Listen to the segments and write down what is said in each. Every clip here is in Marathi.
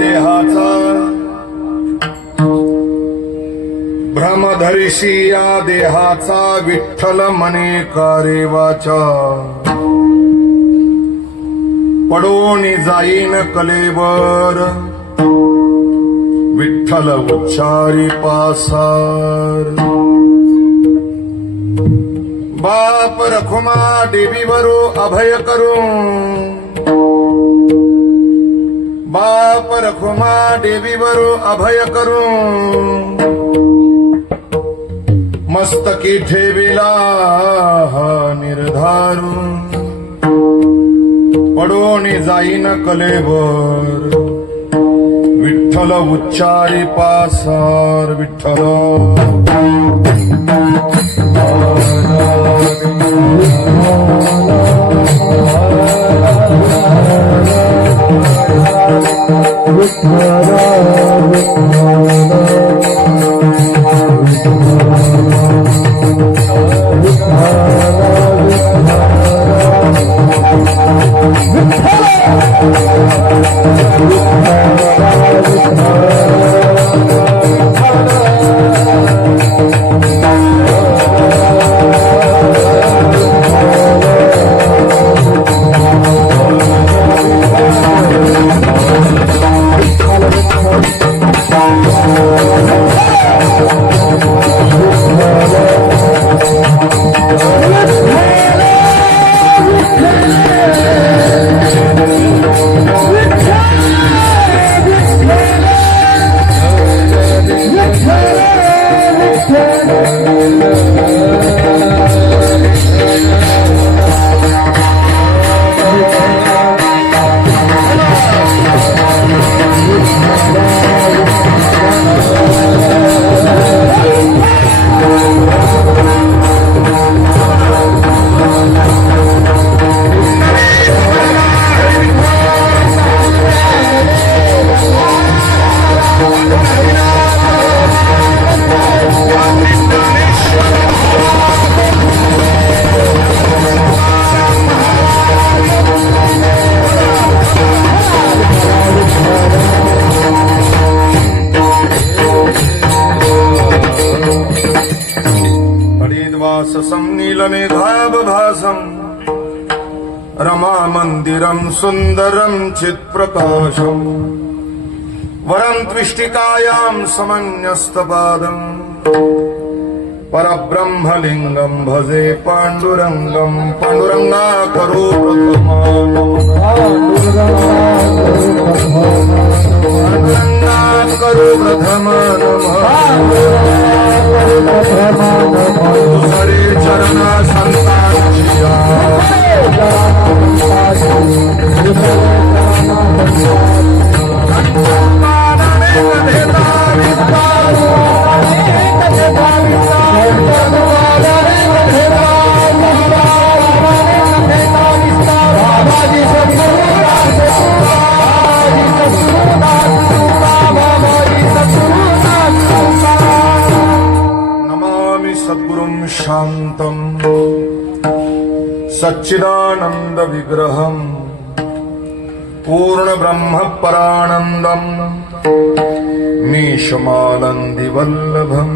देहाचा भ्रमधरिसी या देहाचा विठ्ठल मने करे वाचा पडोनी जाईन कलेवर विठ्ठल उच्चारी पासार बाप रखुमा देवीवरो अभय करून बाप रखुमा देवीवरो अभय करून मस्तकी ठेविला निर्धारून पडोनी जाईन कलेवर विठ्ठल उच्चारी पासार विठ्ठल संनीलमेघाभासं रमा मंदिरं सुंदरं चित्प्रकाशम् वरं त्विष्टिकायां समन्यस्तपादं परब्रह्मलिंगं भजे पांडुरंगं पांडुरंगा करो प्रथमान हरे चरणा संतांचिया शांतं सच्चिदानंद विग्रहं पूर्ण ब्रह्म परानंदं मीशमानंदी वल्लभं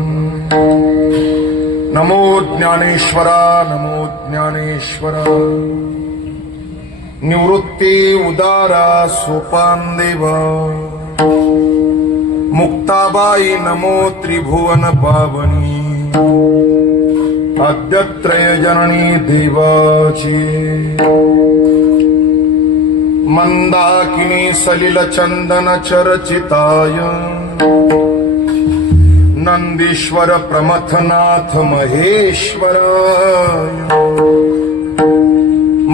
नमो ज्ञानेश्वरा निवृत्ति उदारा सोपान देवा मुक्ताबाई नमो त्रिभुवन पावनी आद्यत्रय जननी देवाची मंदाकिनी सलिल चंदन चर्चिताय नंदीश्वर प्रमथनाथ महेश्वराय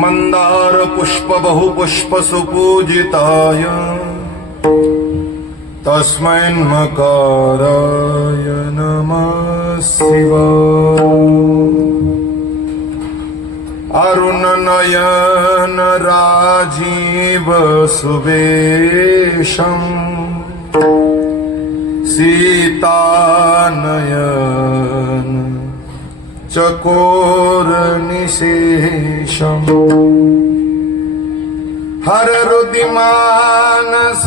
मंदार पुष्प बहुपुष्प सुपूजिताय तस्मैन्मकाराय नमः शिवाय अरुण नयन राजीव सुवेशं सीतानयन चकोर निशेषम् हर रुदिमानस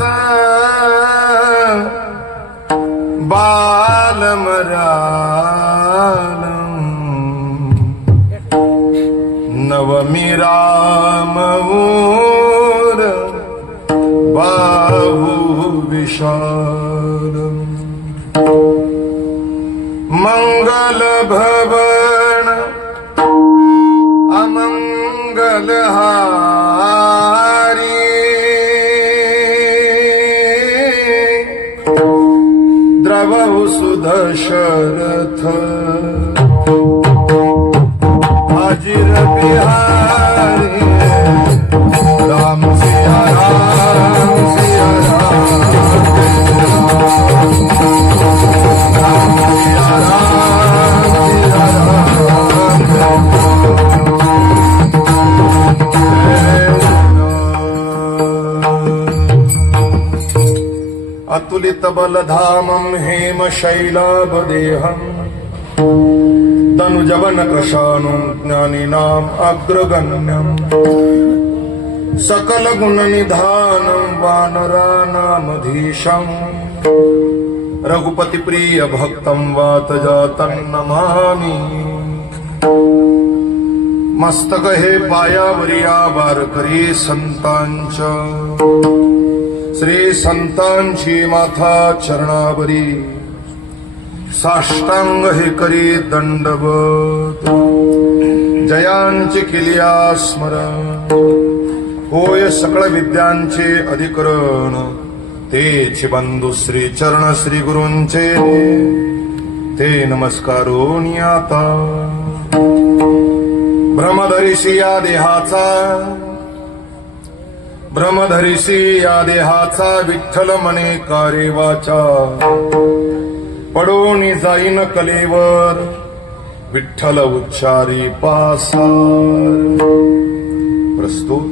बालमरालम् नवमिरामऊर बाहु विशालम् मंगल भवन अमंगलहारी द्रवहु सुदशरथ हाजिर बिहारी राम सिया राम सिया राम सिया राम सिया राम अतुलित बलधामं हेम शैलाभदेहम् तनुजवन कृशानुं ज्ञानिनाम् अग्रगण्यम् सकल गुण निधानं वानरानामधीशम् रघुपति प्रिय भक्तं वात जातं नमामि मस्तक हे पायावरिया वारकरी संतांच्या श्री संतांची माथा चरणावरी साष्टांग हे करी दंडवत जयांची किलिया स्मरण होय सकळ विद्यांचे अधिकरण तेचे बंधू श्री चरण श्री गुरूंचे ते नमस्कारोनी आता ब्रह्मधरिसी या देहाचा ब्रह्मधरिसी या देहाचा विठ्ठल मने कारे वाचा पडून जाईन कलेवर विठ्ठल उच्चारी पासार प्रस्तुत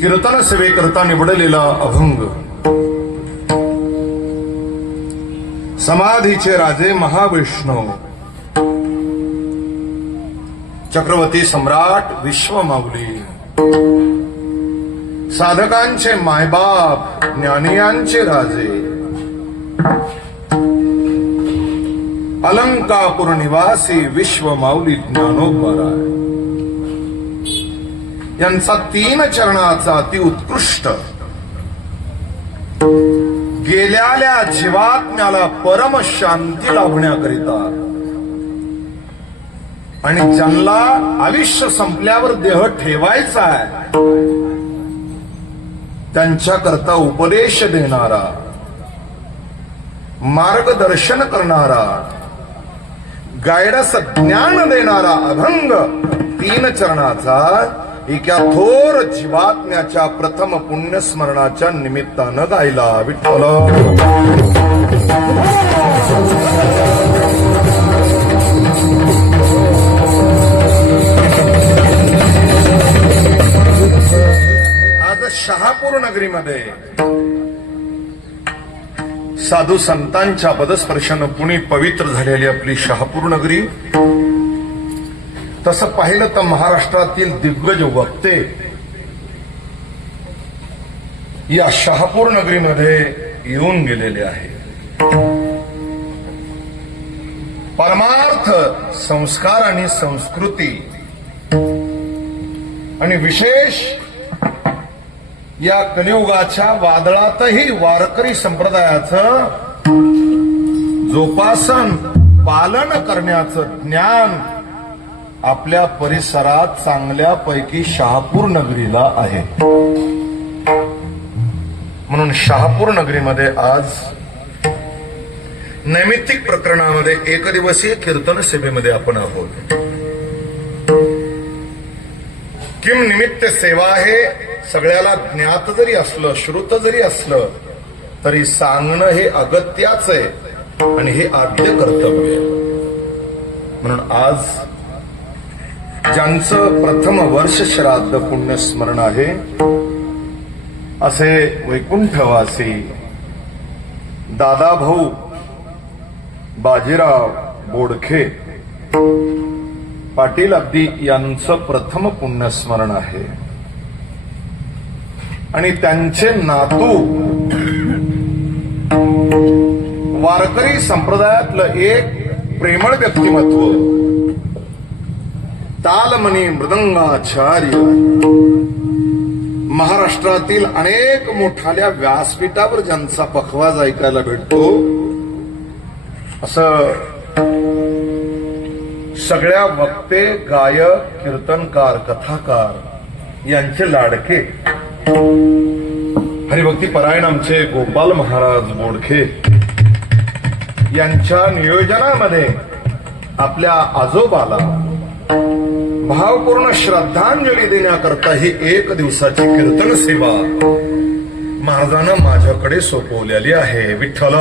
कीर्तन सेवेकरता निवडलेला अभंग समाधीचे राजे महाविष्णू चक्रवर्ती सम्राट विश्वमाऊली साधकांचे मायबाप ज्ञानियांचे राजे अलंकापूर निवासी विश्वमाऊली ज्ञानोबराय यांचा 3 चरणाचा अति उत्कृष्ट गेल्याल्या जीवात्म्याला परम शांती लाभण्याकरिता आणि ज्यांना आयुष्य संपल्यावर देह ठेवायचा आहे त्यांच्याकरता उपदेश देणारा मार्गदर्शन करणारा गायडस ज्ञान देणारा अभंग 3 चरणाचा एका थोर जीवात्म्याच्या प्रथम पुण्यस्मरणाच्या निमित्तानं गायला विठ्ठल शहापूर नगरीमध्ये साधू संतांच्या पदस्पर्शानं पुणे पवित्र झालेली आपली शहापूर नगरी तसं पाहिलं तर महाराष्ट्रातील दिग्गज वक्ते या शहापूर नगरीमध्ये येऊन गेलेले आहे. परमार्थ संस्कार आणि संस्कृती आणि विशेष या कलियुगाच्या वादळातही वारकरी संप्रदायाचं जोपासन पालन करण्याचं ज्ञान आपल्या परिसरात चांगल्यापैकी शहापूर नगरीला आहे. म्हणून शहापूर नगरीमध्ये आज नैमित्तिक प्रकरणामध्ये 1 दिवसीय कीर्तन सेवेमध्ये आपण आहोत. किम निमित्त सेवा हे सगळ्याला ज्ञात जरी असलं श्रुत जरी असलं तरी सांगणं हे अगत्याच आहे आणि हे आद्य कर्तव्य. म्हणून आज ज्यांचं प्रथम वर्ष श्राद्ध पुण्यस्मरण आहे असे वैकुंठवासी दादाभाऊ बाजीराव बोडखे पाटील अगदी यांचं प्रथम पुण्यस्मरण आहे आणि त्यांचे नातू वारकरी संप्रदायातलं एक प्रेमळ व्यक्तिमत्व तालमणी मृदंगाचार्य महाराष्ट्रातील अनेक मोठाल्या व्यासपीठावर ज्यांचा पखवाज ऐकायला भेटतो असं सगळ्या वक्ते गायक कीर्तनकार कथाकार यांचे लाडके हरिभक्ती परायण आमचे गोपाल महाराज बोडखे यांच्या नियोजनामध्ये आपल्या आजोबाला भावपूर्ण श्रद्धांजली देण्याकरता ही एक दिवसाची कीर्तन सेवा महाराजानं माझ्याकडे सोपवलेली आहे. विठ्ठल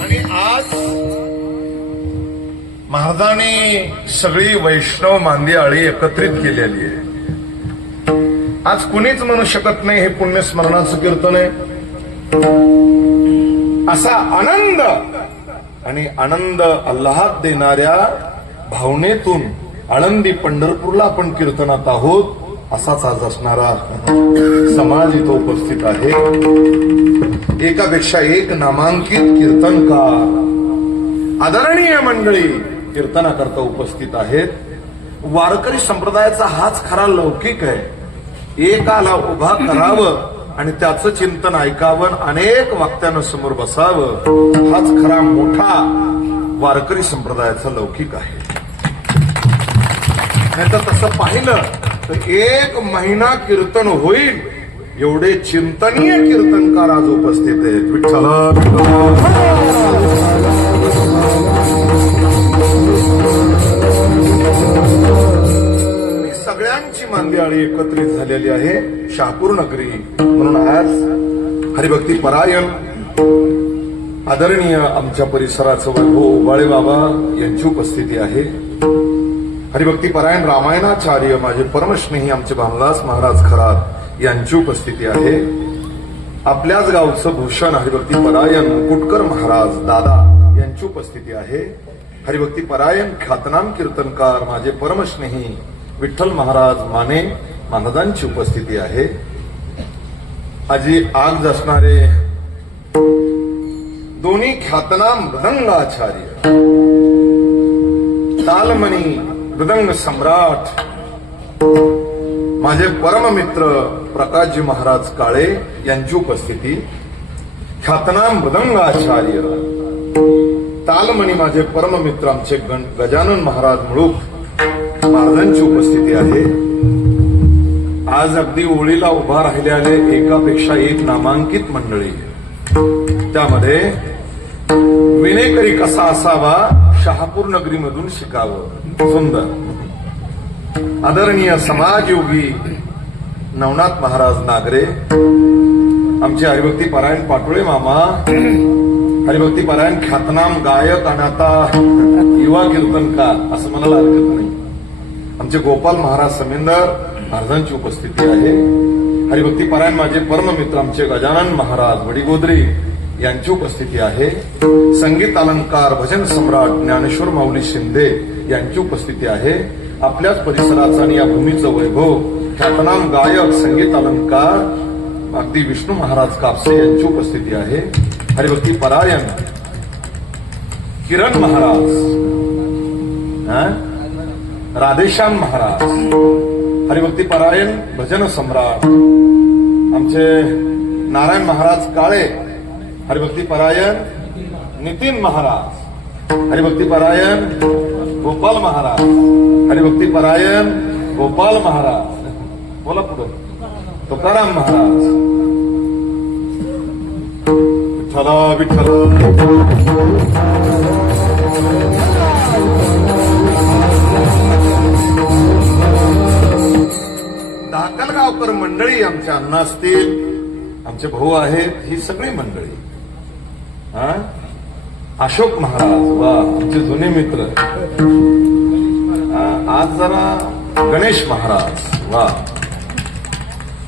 आणि आज महाराजांनी सगळी वैष्णव मांदियाळी एकत्रित केलेली आहे. आज कुणीच म्हणू शकत नाही हे पुण्यस्मरणाचं कीर्तन आहे. असा आनंद आणि आनंद अल्लाहात देणाऱ्या भावनेतून आळंदी पंढरपूरला आपण कीर्तनात आहोत. असाच आज असणारा समाज इथं उपस्थित आहे. एकापेक्षा एक नामांकित कीर्तनकार आदरणीय मंडळी कीर्तनाकरता उपस्थित आहेत. वारकरी संप्रदायाचा हाच खरा लौकिक आहे. एकाला उभा करावं आणि त्याचं चिंतन ऐकावं, अनेक वाक्यानं समोर बसावं, हाच खरा मोठा वारकरी संप्रदायाचा लौकिक आहे. नाहीतर तसं पाहिलं तर एक महिना कीर्तन होईल एवढे चिंतनीय कीर्तनकार आज उपस्थित आहेत. विठ्ठल सगळ्यांची मांदियाळी एकत्रित झालेली आहे. शहापूर नगरी म्हणून आज हरिभक्ती परायण आदरणीय आमच्या परिसराचं वैभव उबाळे बाबा यांची उपस्थिती आहे. हरिभक्ती परायण रामायणाचार्य माझे परमस्नेही आमचे भामदास महाराज खरात यांची उपस्थिती आहे. आपल्याच गावचं भूषण हरिभक्ती परायण कुटकर महाराज दादा यांची उपस्थिती आहे. हरिभक्ती परायण ख्यातनाम कीर्तनकार माझे परमस्नेही विठ्ठल महाराज माने महाराजांची उपस्थिती आहे. आजी आज असणारे दोन्ही ख्यातनाम मृदंगाचार्य तालमणी मृदंग सम्राट माझे परममित्र प्रकाशजी महाराज काळे यांची उपस्थिती. ख्यातनाम मृदंगाचार्य तालमणी माझे परममित्र आमचे गजानन महाराज मुळूक महाराजांची उपस्थिती आहे. आज अगदी ओळीला उभा राहिलेले एकापेक्षा एक नामांकित मंडळी. त्यामध्ये विनेकरी कसा असावा शहापूर नगरीमधून शिकावं. सुंदर आदरणीय समाजयोगी नवनाथ महाराज नागरे, आमचे हरिभक्ती परायण पाटोळे मामा, हरिभक्ती परायण ख्यातनाम गायक आणि आता युवा कीर्तनकार असं म्हणायला हरकत नाही. आमचे गोपाल महाराज समेंदर महाराजांची उपस्थिती आहे. हरिभक्ती परायण माझे परममित्र आमचे गजानन महाराज वडीगोद्री यांची उपस्थिती आहे. संगीत अलंकार भजन सम्राट ज्ञानेश्वर माऊली शिंदे यांची उपस्थिती आहे. आपल्याच परिसराचा आणि या भूमीचं वैभव ख्यातनाम गायक संगीत अलंकार अगदी विष्णू महाराज कापसे यांची उपस्थिती आहे. हरिभक्ती परायण किरण महाराज, राधेश्याम महाराज, हरिभक्ती परायण भजन सम्राट आमचे नारायण महाराज काळे, हरिभक्ती परायण नितीन महाराज, हरिभक्ती परायण गोपाल महाराज, हरिभक्ती परायण गोपाल महाराज, बोला पुढे तुकाराम महाराज. विठ्ठल धाकलगावकर मंडळी आमच्या अण्णा असतील, आमचे भाऊ आहेत, ही सगळी मंडळी. अशोक महाराज वा आमचे जुने मित्र. आज जरा गणेश महाराज वा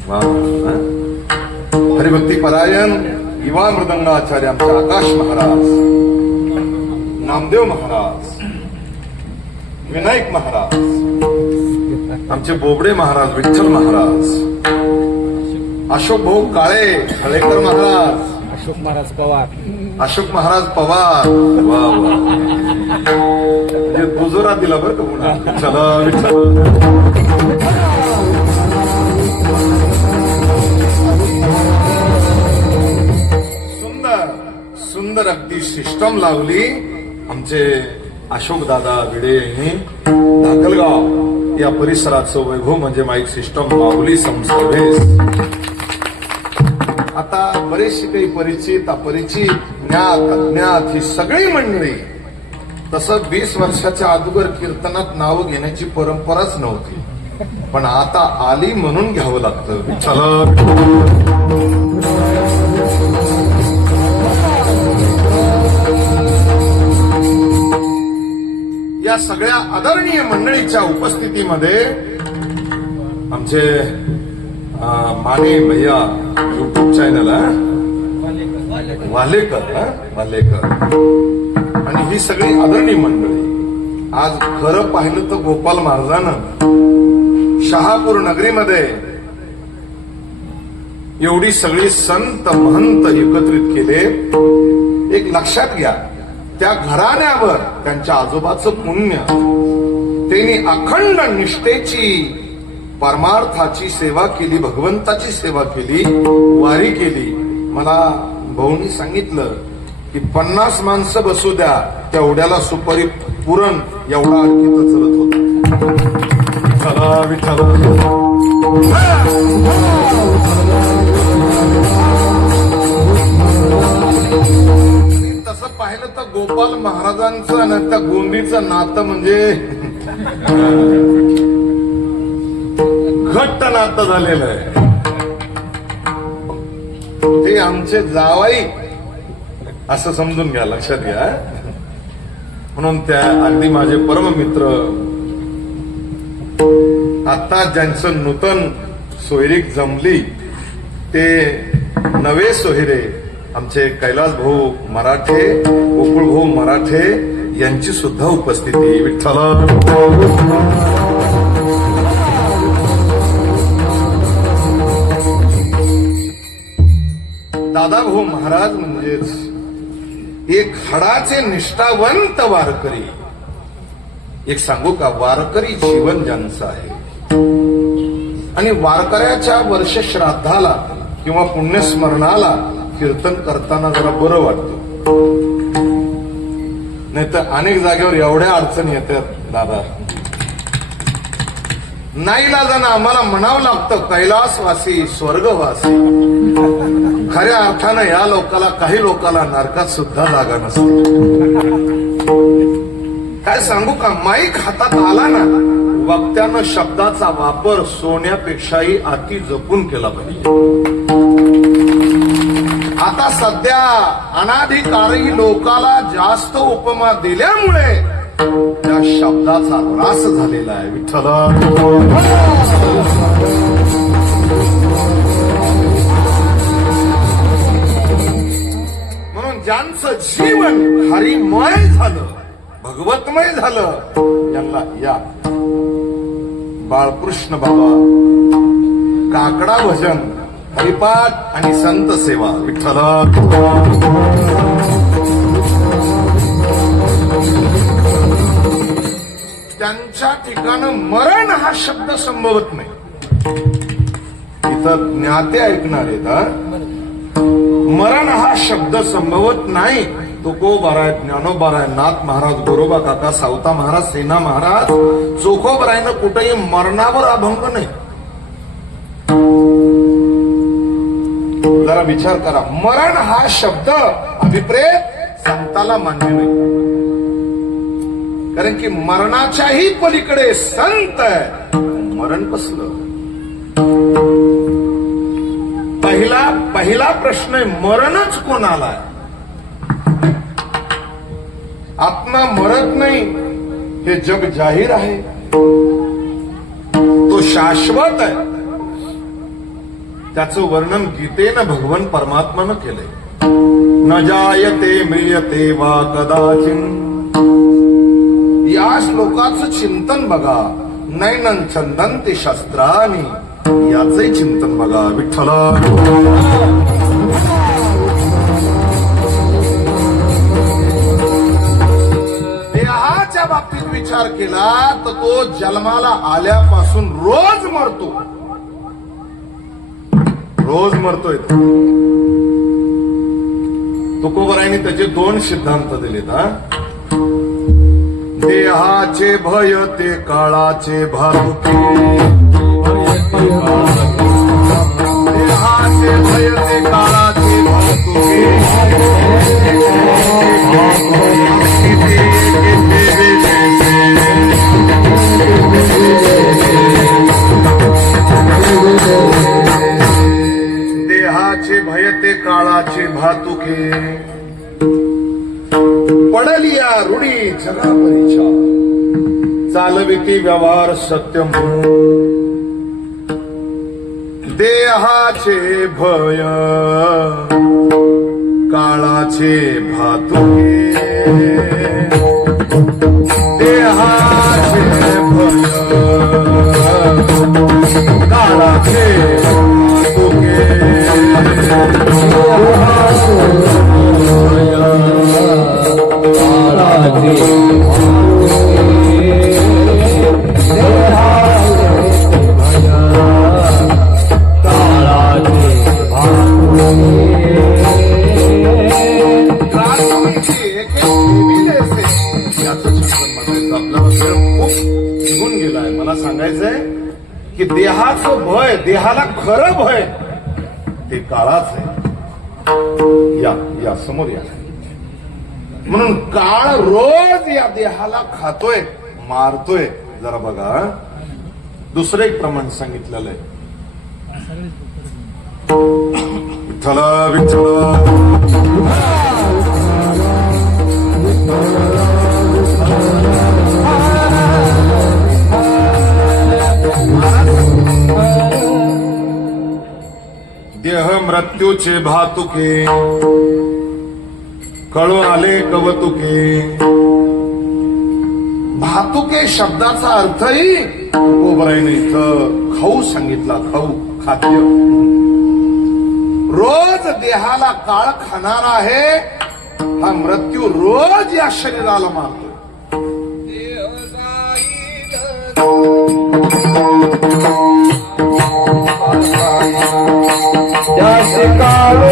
वा. हरिभक्ती परायण युवा मृदंगाचार्य आमचे आकाश महाराज, नामदेव महाराज, विनायक महाराज, आमचे बोबडे महाराज, विठ्ठल महाराज, अशोक भाऊ काळे, खळेकर महाराज, अशोक महाराज पवार, अशोक महाराज पवार. वा वा, म्हणजे दुजोरा दिला बरं का पुन्हा. चला विठ्ठल. सुंदर अगदी सिस्टम लावली आमचे अशोक दादा भिडे यांनी. धाकलगाव या परिसराचं वैभव म्हणजे माईक सिस्टम माऊली संस्थेस. आता बरेचशी काही परिचित अपरिचित ज्ञात अज्ञात ही सगळी मंडळी, तसं 20 वर्षाच्या अगोदर कीर्तनात नावं घेण्याची परंपराच नव्हती, पण आता आली म्हणून घ्यावं लागतं. चला. या सगळ्या आदरणीय मंडळीच्या उपस्थितीमध्ये आमचे माने भैया युट्यूब चॅनल वालेकर आणि ही सगळी आदरणीय मंडळी. आज खरं पाहिलं तर गोपाल महाराजानं शहापूर नगरीमध्ये एवढी सगळी संत महंत एकत्रित केले. एक लक्षात घ्या, त्या घराण्यावर त्यांच्या आजोबाचं पुण्य, त्यांनी अखंड निष्ठेची परमार्थाची सेवा केली, भगवंताची सेवा केली, वारी केली. मला भाऊनी सांगितलं की 50 माणसं बसू द्या, तेवढ्याला सुपारी पुरण एवढा आणखी चलत होता. चला विठ्ठल. तसं पाहिलं तर गोपाल महाराजांचं आणि त्या गोंडीचं नातं म्हणजे घट्ट नातं झालेलं आहे. ते आमचे जावाई असं समजून घ्या, लक्षात घ्या. म्हणून त्या अगदी माझे परममित्र, आता ज्यांचं नूतन सोयरीक जमली ते नवे सोयरे आमचे कैलास भाऊ मराठे, गोकुळ भाऊ मराठे यांची सुद्धा उपस्थिती. विठ्ठल. दादाभाऊ महाराज म्हणजेच एक हडाचे निष्ठावंत वारकरी. एक सांगू का, वारकरी जीवन ज्यांचं आहे आणि वारकऱ्याच्या वर्ष श्राद्धाला किंवा पुण्यस्मरणाला कीर्तन करताना जरा बरं वाटतं. नाही तर अनेक जागेवर एवढ्या अडचणी येतात दादा, नाईलाजानं आम्हाला म्हणावं लागतं कैलासवासी, स्वर्गवासी. खऱ्या अर्थानं या लोकाला, काही लोकाला नरकात सुद्धा जागा नसते. काय सांगू का, माईक हातात आला ना, वक्त्यानं शब्दाचा वापर सोन्यापेक्षाही अति जपून केला पाहिजे. आता सध्या अनाधिकारही लोकाला जास्त उपमा दिल्यामुळे त्या शब्दाचा ऱ्हास झालेला आहे. विठ्ठल. म्हणून ज्यांचं जीवन हरिमय झालं, भगवतमय झालं, यांना या बाळकृष्ण बाबा, काकडा भजन, हरिपाठ आणि संत सेवा. विठ्ठल. त्यांच्या ठिकाणं मरण हा शब्द संभवत नाही. इथं ज्ञाते ऐकणार आहेत, मरण हा शब्द संभवत नाही. तुकोबाराय, ज्ञानोबाराय, नाथ महाराज, गोरोबा काका, सावता महाराज, सेना महाराज, चोखोबरायनं कुठेही मरणावर अभंग नाही. जरा विचार करा, मरण हा शब्द अभिप्रेत संताला मान्य नाही. कारण की मरणाच्याही पलीकडे संत आहे. मरण कसलं? पहिला प्रश्न आहे, मरणच कोणाला आहे? आत्मा मरत नाही हे जग जाहीर आहे. तो शाश्वत आहे. त्याचं वर्णन गीतेनं भगवान परमात्मानं केलंय. न जायते म्रियते वा कदाचित. या श्लोकाचं चिंतन बघा. नैनं छंदन्ति शस्त्राणि, याचंही चिंतन बघा. विठ्ठला देहाच्या बाबतीत विचार केला तर तो जन्माला आल्यापासून रोज मरतो. रोज मरतोय. तुकोबरायांनी त्याचे 2 सिद्धांत दिलेत. देहाचे भय ते काळाचे भातुके. देहाचे भय ते काळाचे भातुके. देहाचे भय ते काळाचे भातुके. पडलिया रूढी जगापरीच्या, चालविती व्यवहार सत्य म्हणून. देहाचे भय काळाचे भातुके. देहाचे भय काळाचे भातुके. मला सांगायचंय की देहाचं भय, देहाला खरं भय ते काळाच आहे. या समोर या. म्हणून काळ रोज या देहाला खातोय, मारतोय. जरा बघा, दुसरं एक प्रमाण सांगितलेलं आहे. विठ्ठला विठ्ठला देह मृत्यूचे भातुके. कळून आले कवतुके. भातुके शब्दाचा अर्थही तुकोबराईने इथं खाऊ सांगितला. खाऊ, खाद्य. रोज देहाला काळ खाणारा आहे हा मृत्यू. रोज या शरीराला मारतोय. त्याचे काळो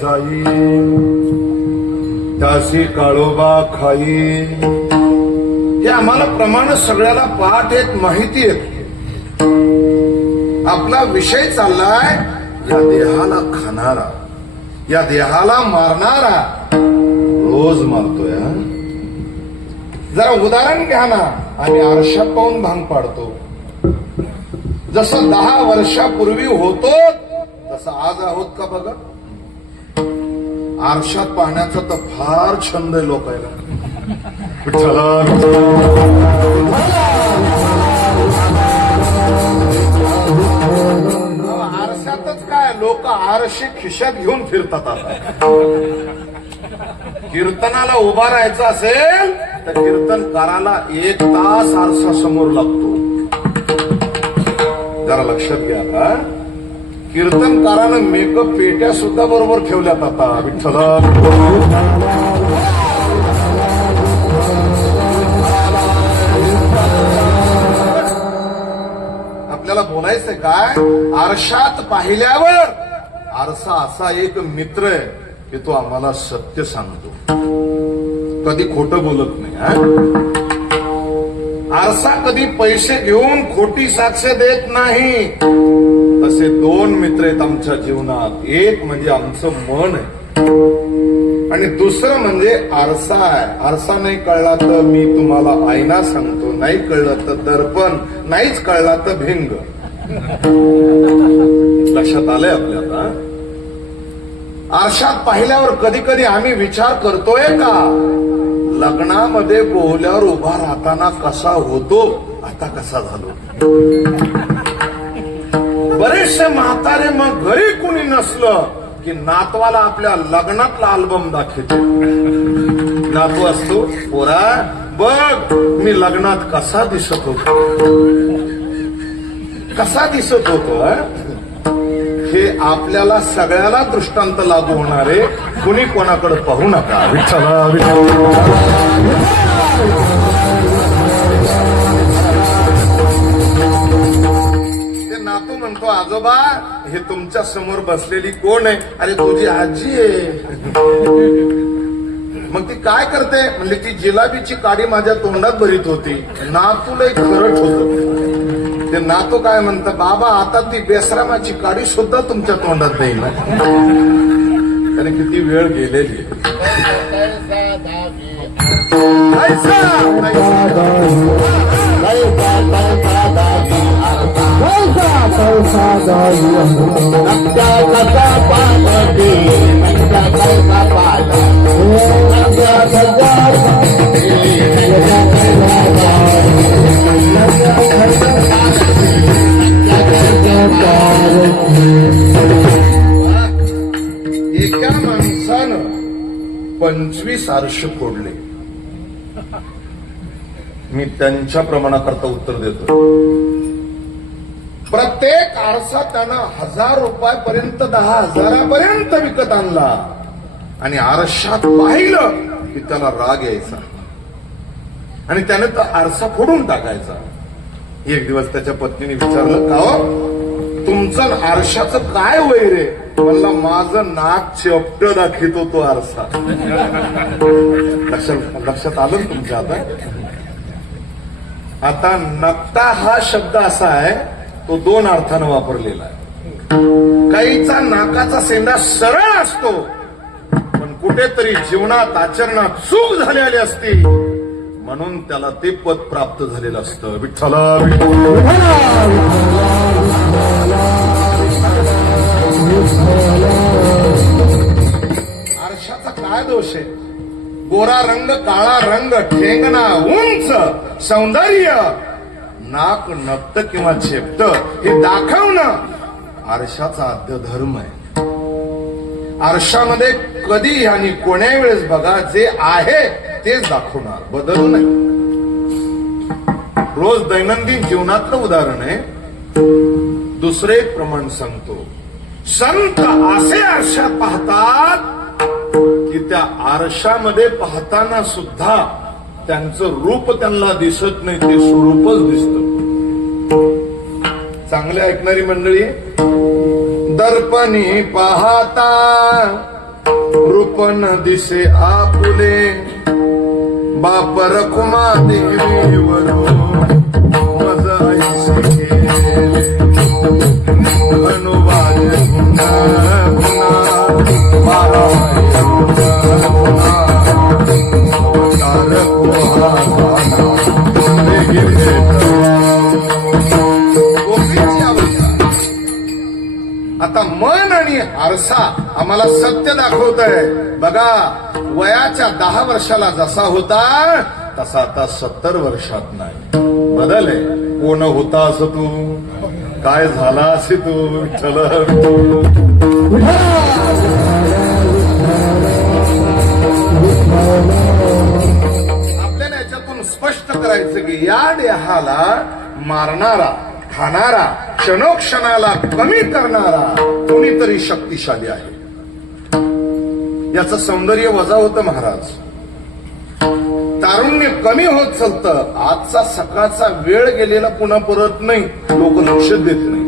जाई. त्यासी काळोबा खाई. हे आम्हाला प्रमाण सगळ्याला पाठ आहेत, माहिती आहेत. आपला विषय चाललाय या देहाला खाणारा, या देहाला मारणारा रोज मारतोय. जरा उदाहरण घ्या ना. आम्ही आरशात पाहून भांग पाडतो. जसं 10 वर्षापूर्वी होतो तसं आज आहोत का बघा. आरशात पाहण्याचा तर फार छंद आहे लोकांना. आरशातच काय लोक आरशे खिशात घेऊन फिरतात आता. कीर्तनाला उभा राहायचं असेल तर कीर्तनकाराला 1 तास आरसा समोर लागतो. जरा लक्षात घ्या का. कीर्तनकारानं मेकअप पेट्या सुद्धा बरोबर ठेवल्यात आता. विठ्ठल आपल्याला बोलायचंय काय. आरशात पाहिल्यावर आरसा असा एक मित्र आहे की तो आम्हाला सत्य सांगतो, कधी खोटं बोलत नाही. आरसा कधी पैसे घेऊन खोटी साक्ष देत नाही. तसे 2 मित्र आहेत आमच्या जीवनात. एक म्हणजे आमचं मन आहे आणि दुसरं म्हणजे आरसा आहे. आरसा नाही कळला तर मी तुम्हाला आईना सांगतो, नाही कळलं तर दर्पण, नाहीच कळला तर भिंग. लक्षात आलंय आपल्याला. आरशात पाहिल्यावर कधी कधी आम्ही विचार करतोय का लग्नामध्ये बोहल्यावर उभा राहताना कसा होतो, आता कसा झालो. बरेचसे म्हातारे मग घरी कुणी नसलं की नातवाला आपल्या लग्नातला अल्बम दाखवतो. नातू असतो, पोरा बघ मी लग्नात कसा दिसत होतो, कसा दिसत होतो. हे आपल्याला सगळ्याला दृष्टांत लागू होणारे. कुणी कोणाकडे पाहू नका. विठ्ठला ते नातू म्हणतो, आजोबा हे तुमच्या समोर बसलेली कोण आहे. अरे तुझी आजी आहे. मग ती काय करते म्हणले, ती जिलाबीची काडी माझ्या तोंडात भरीत होती. नातूला एक खरट होत. ते नातू काय म्हणतं, बाबा आता ती बेसरामाची काडी सुद्धा तुमच्या तोंडात देईल. त्याने किती वेळ गेलेली. एका माणसानं 25 आरशे फोडले. मी त्यांच्या प्रमाणाकरता उत्तर देतो. प्रत्येक आरसा त्यानं 1000 रुपयापर्यंत 10,000पर्यंत विकत आणला आणि आरशात पाहिलं की त्याला राग यायचा आणि त्याने तो आरसा फोडून टाकायचा. एक दिवस त्याच्या पत्नीने विचारलं, का हो तुमचं आरशाचं काय वैर आहे. म्हणला माझं नाक चपट दाखवतो तो आरसा. लक्षात आलं ना तुमच्या. आता नकटा हा शब्द असा आहे, तो 2 अर्थानं वापरलेला आहे. काहीचा नाकाचा सेंडा सरळ असतो पण कुठेतरी जीवनात आचरणात चूक झालेली असती म्हणून त्याला ते पद प्राप्त झालेलं असतं. विठ्ठला आरशाचा काय दोष आहे. गोरा रंग, काळा रंग, ठेंगणा, उंच, सौंदर्य, नाक नक्त किंवा चेपट हे दाखवणं आरशाचा आद्य धर्म आहे. आरशामध्ये कधी आणि कोण्या वेळेस बघा, जे आहे तेच दाखवणार, बदल नाही. रोज दैनंदिन जीवनातलं उदाहरण आहे. दुसरे एक प्रमाण सांगतो. संत असे आरशात पाहतात की त्या आरशामध्ये पाहताना सुद्धा त्यांचं रूप त्यांना दिसत नाही, ते स्वरूपच दिसतं. चांगले ऐकणारी मंडळी, दर्पणी पाहता रूपन दिसे आपुले, बाप रखुमा देवीवरून मज ऐसे केले, अनुवाद पुन्हा पुन्हा आता मन आणि आरसा आम्हाला सत्य दाखवत आहे. बघा, वयाच्या 10 वर्षाला जसा होता तसा आता 70 वर्षात नाही. बदल आहे. कोण होता असं तू, काय झाला असे तू. चल आपल्याला याच्यातून स्पष्ट करायचं की या देहाला मारणारा, खाणारा, क्षणोक्षणाला कमी करणारा कोणीतरी शक्तिशाली आहे. याचं सौंदर्य वजा होतं महाराज. तारुण्य कमी होत चालतं. आजचा सकाळचा वेळ गेलेला पुन्हा परत नाही, लोक लक्ष देत नाही.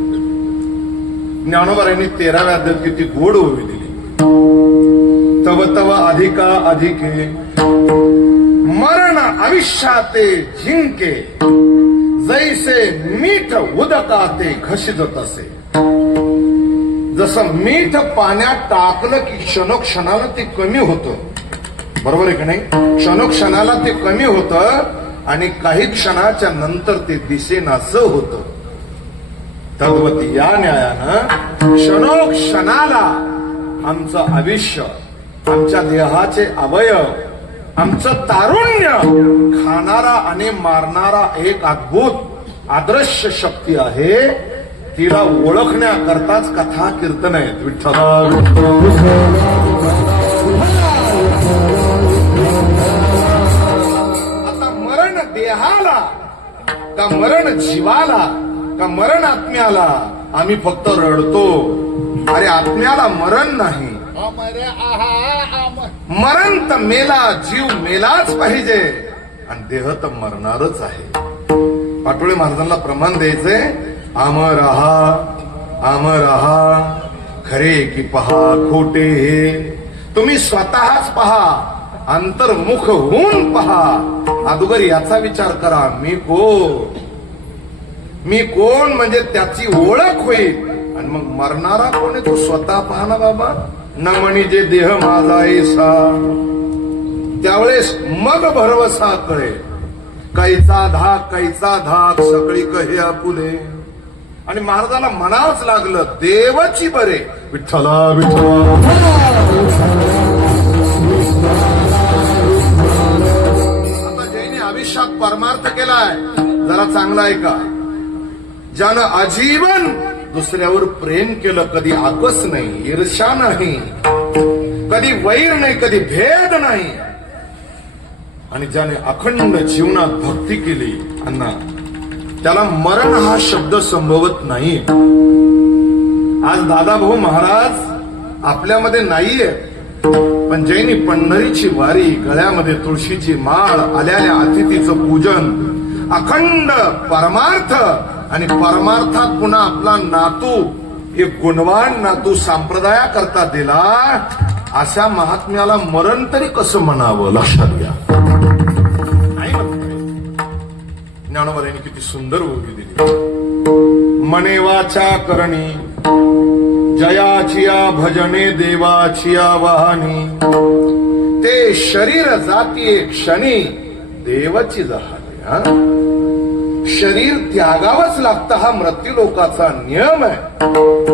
ज्ञानोबारायांनी 13व्या अध्यायात किती गोड ओवी दिली. तव तव अधिका अधिके मरण आयुष्याते जिंके जैसे मीठ उदकाते घशिजत असे. जसं मीठ पाण्यात टाकलं की क्षणोक्षणाला ते कमी होतं, बरोबर आहे की नाही? क्षणोक्षणाला ते कमी होतं आणि काही क्षणाच्या नंतर ते दिसेनासं होतं. तद्वती या न्यायानं क्षणोक्षणाला आमचं आयुष्य, आमच्या देहाचे अवयव, आमचं तारुण्य खाणारा आणि मारणारा एक अद्भुत आदर्श शक्ती आहे. तिला ओळखण्याकरताच कथा कीर्तन आहेत. विठ्ठला आता मरण देहाला का मरण जीवाला का मरण आत्म्याला आम्ही फक्त रडतो. अरे आत्म्याला मरण नाही, मरण तर मेला, जीव मेलाच पाहिजे आणि देह तर मरणारच आहे. पाटोळे महाराजांना प्रमाण द्यायचंय. अमर आहा खरे की पहा खोटे हे. तुम्ही स्वतःच पहा, अंतर्मुख होऊन पहा. अगोदर याचा विचार करा, मी कोण म्हणजे त्याची ओळख होईल. आणि मग मरणारा कोण आहे तो स्वतः पहा ना बाबा. न म्हणजे देह माझा ऐसा, त्यावेळेस मग भरवसा कळे. कैचा धाक सगळी कहे आपुले. आणि महाराजाला म्हणावंच लागलं, देवची बरे विठ्ठला विठ्ठला. आता जैनी आयुष्यात परमार्थ केलाय, जरा चांगला आहे का? ज्यानं आजीवन दुसऱ्यावर प्रेम केलं, कधी आकस नाही, ईर्ष्या नाही, कधी वैर नाही, कधी भेद नाही. आणि ज्याने अखंड जीवनात भक्ती केली अण्णा, त्याला मरण हा शब्द संभवत नाही. आज दादाभाऊ महाराज आपल्यामध्ये नाहीये, पण जैनी पंढरीची वारी, गळ्यामध्ये तुळशीची माळ, आलेल्या अतिथीचं पूजन, अखंड परमार्थ आणि परमार्थात पुन्हा आपला नातू, एक गुणवान नातू संप्रदायाकरता दिला. अशा महात्म्याला मरण तरी कसं म्हणावं लक्षात घ्या. नाही म्हणत. ज्ञानोबारायांनी किती सुंदर ओवी दिली. मने वाचा करणी जयाचिया भजने देवाचिया वाहनी. ते शरीर जाती क्षणी देवाची जहानी. शरीर त्यागावंच लागतं, हा मृत्यू लोकाचा नियम आहे.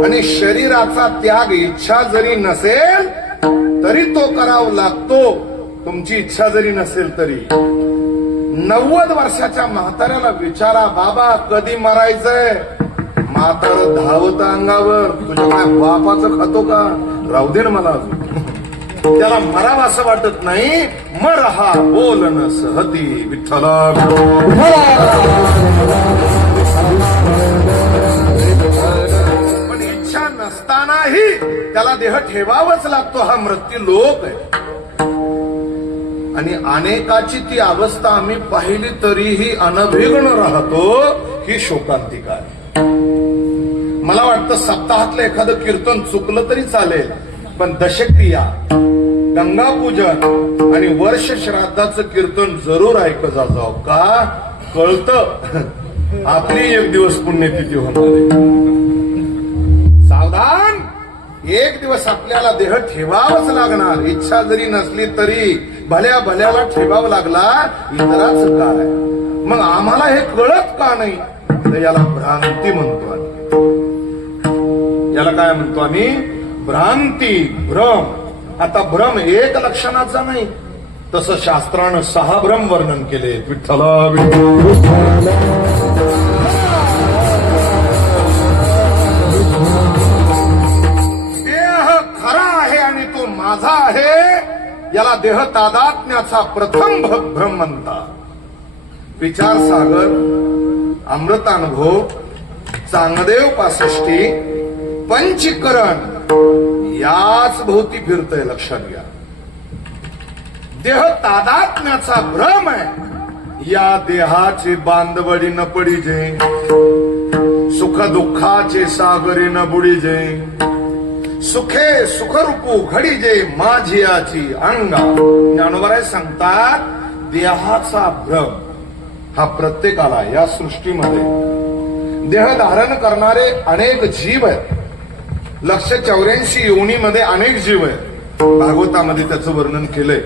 आणि शरीराचा त्याग इच्छा जरी नसेल तरी तो करावा लागतो. तुमची इच्छा जरी नसेल तरी. 90 वर्षाच्या म्हाताऱ्याला विचारा, बाबा कधी मरायचंय? म्हातार धावत अंगावर, तुझ्या काय बापाचं खातो का? राहू दे ना मला अजून. त्याला मरावं असं वाटत नाही. मरहा बोलन सहती विठ्ठला. पण इच्छा नसतानाही त्याला देह ठेवावाच लागतो. हा मृत्यू लोक आहे. आणि अनेकाची ती अवस्था आम्ही पाहिली तरीही अनभिघ्न राहतो. ही शोकांतिका आहे. मला वाटतं सप्ताहातलं एखादं कीर्तन चुकलं तरी चालेल, पण दशक्रिया, गंगापूजन आणि वर्ष श्राद्धाचं कीर्तन जरूर ऐकत जाऊ. का? कळतं आपली एक दिवस पुण्यतिथी होणार आहे. सावधान. एक दिवस आपल्याला देह ठेवावाच लागणार. इच्छा जरी नसली तरी भल्या भल्याला ठेवावं लागला. इतराच काय? मग आम्हाला हे कळत का नाही? तर याला भ्रांती म्हणतो आम्ही. याला काय म्हणतो आम्ही? भ्रांती, भ्रम. आता भ्रम एक लक्षणाचा नाही, तसं शास्त्रानं 6 भ्रम वर्णन केले. विठ्ठला देह खरा आहे आणि तो माझा आहे, याला देह तादात्म्य तादात्म्याचा प्रथम भ्रम म्हणतात. विचारसागर, अमृतानुभव, चांगदेव 65, पंचीकरण याच भोवती फिरतय. लक्षात घ्या, देह तादात्म्याचा भ्रम आहे. या देहाचे बांधवडी न पडिजे, सुख दुःखाचे सागरी न बुडीजे, सुखे सुखरूपू घडीजे माझियाची अंगा. ज्ञानोबराय सांगतात, देहाचा भ्रम हा प्रत्येकाला या सृष्टीमध्ये देह धारण करणारे अनेक जीव आहेत. 184 योनीमध्ये अनेक जीव आहेत. भागवतामध्ये त्याचं वर्णन केलंय.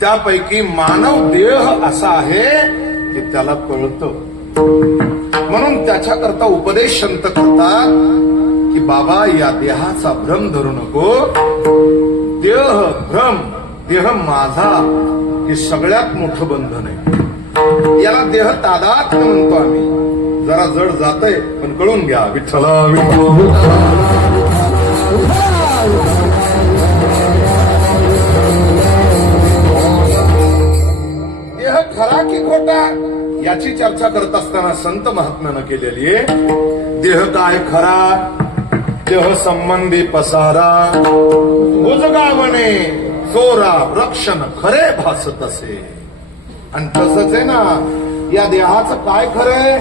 त्यापैकी मानव देह असा आहे की त्याला कळतं. म्हणून त्याच्याकरता उपदेश संत करतात की बाबा, या देहाचा भ्रम धरू नको. देह भ्रम, देह माझा, हे सगळ्यात मोठं बंधन आहे. याला देह तादात्म्य म्हणतो आम्ही. जरा जड जातंय पण कळून घ्या. विठ्ठला देह खरा की खोटा याची चर्चा करत असताना संत महात्म्यानं केलेली आहे. देह काय खरा, देह संबंधी पसारा, उजगावणे चोरा रक्षण खरे भासत असे. आणि तसंच आहे ना, या देहाचं काय खरंय,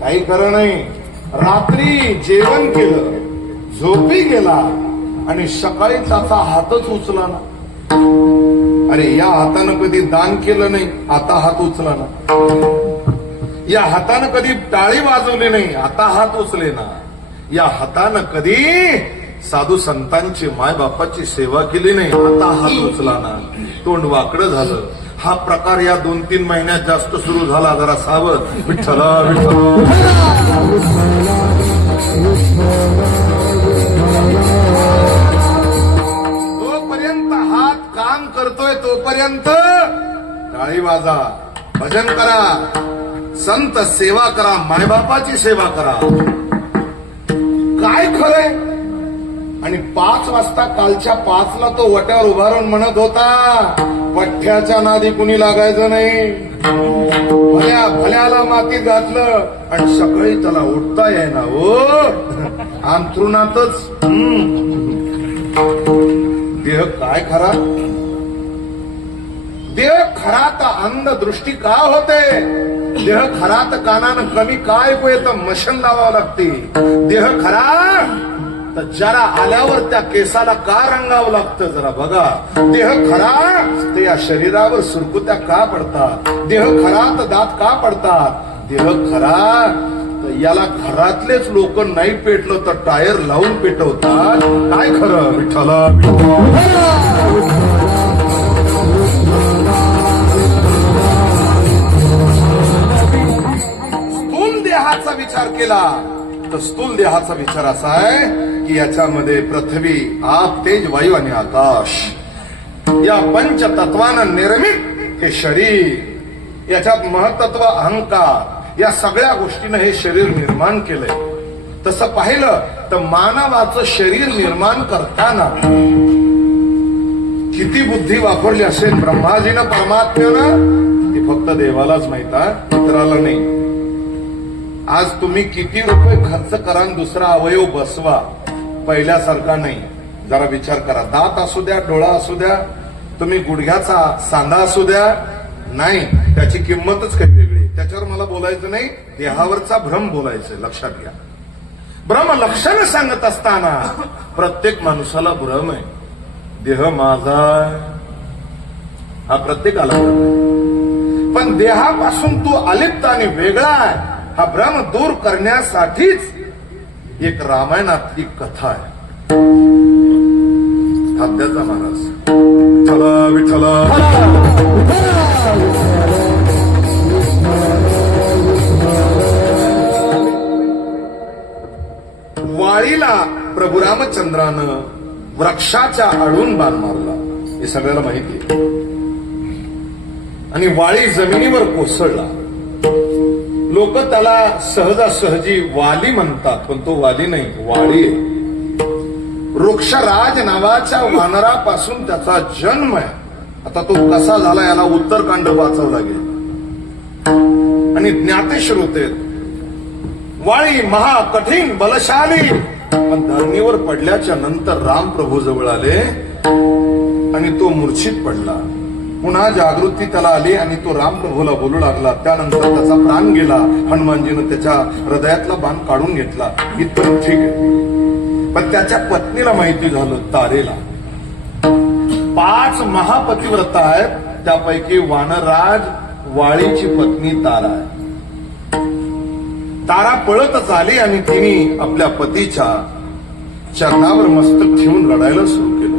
काही खरं नाही. रात्री जेवण केलं, झोपी गेला आणि सकाळी त्याचा हातच उचला ना. अरे, या हातानं कधी दान केलं नाही, आता हात उचला ना. या हातानं कधी टाळी वाजवली नाही, आता हात उचले ना. या हातानं कधी साधू संतांची मायबापाची सेवा केली नाही, आता हात उचला ना. तोंड वाकडं झालं. हा प्रकार या 2-3 महिन्यात जास्त सुरू झाला. जरा सावध. विठ्ठला तोपर्यंत हात काम करतोय, तोपर्यंत टाळी वाजा, भजन करा, संत सेवा करा, मायबापाची सेवा करा. काय खरंय. आणि 5 वाजता कालच्या 5ला तो वट्यावर उभारून म्हणत होता, पठ्ठ्याच्या नादी कुणी लागायचं नाही. भल्याला मातीत घातलं आणि सकाळी त्याला उठता येईना. हो, अंथरुणातच. देह काय खरा. देह खरा तर अंध दृष्टी का होते. देह खरा तर कानानं कमी काय तर मशन लावावं लागते. देह खरा तर जरा आल्यावर त्या केसाला का रंगावं लागतं जरा बघा. देह खरा ते या शरीरावर सुरकुत्या का पडतात. देह खरा तर दात का पडतात. देह खरा तर याला घरातलेच लोक नाही पेटलं तर टायर लावून पेटवतात. काय खरं. विठ्ठला स्थूल देहाचा विचार केला तर स्थूल देहाचा विचार असा आहे की याच्यामध्ये पृथ्वी, आप, तेज, वायू आणि आकाश या पंचतत्वानं निर्मित हे शरीर. याच्यात महत्त्व, अहंकार या सगळ्या गोष्टीनं हे शरीर निर्माण केलंय. तसं पाहिलं तर मानवाचं शरीर निर्माण करताना किती बुद्धी वापरली असेल ब्रह्माजीनं, परमात्म्यानं, ती फक्त देवालाच माहित आहे, इतराला नाही. आज तुम्ही किती रुपये खर्च करा दुसरा अवयव बसवा, पहिल्यासारखा नाही. जरा विचार करा. दात असू द्या, डोळा असू द्या, तुम्ही गुडघ्याचा सांधा असू द्या, नाही, त्याची किंमतच काही वेगळी. त्याच्यावर मला बोलायचं नाही, देहावरचा भ्रम बोलायचं. लक्षात घ्या. भ्रम लक्षण सांगत असताना प्रत्येक माणसाला भ्रम आहे. देह माझा हा प्रत्येकाला भ्रम आहे. पण देहापासून तू अलिप्त आणि वेगळा आहे हा भ्रम दूर करण्यासाठीच एक रामायणातली कथा आहे. खाद्याचा महाराज विठ्ठला विठ्ठला वाळीला प्रभू रामचंद्रानं वृक्षाच्या आडून बाण मारला, हे सगळ्याला माहिती आहे. आणि वाळी जमिनीवर कोसळला. लोक त्याला सहजासहजी वाली म्हणतात, पण तो वाली नाही, वाळी आहे. वृक्षराज नावाच्या वानरापासून त्याचा जन्म आहे. आता तो कसा झाला याला उत्तरकांड वाचावं लागेल. आणि ज्ञाते श्रोते वाळी महा कठीण बलशाली, पण धरणीवर पडल्याच्या नंतर राम प्रभू जवळ आले आणि तो मूर्छित पडला. पुन्हा जागृती त्याला आली आणि तो राम प्रभूला बोलू लागला. त्यानंतर त्याचा प्राण गेला. हनुमानजीनं त्याच्या हृदयातला बाण काढून घेतला. इथपर्यंत ठीक आहे. पण त्याच्या पत्नीला माहिती झालं, तारेला. 5 महापतिव्रता आहेत, त्यापैकी वानराज वाळीची पत्नी तारा आहे. तारा पळतच आली आणि तिने आपल्या पतीच्या चरणावर मस्तक ठेवून रडायला सुरू केलं.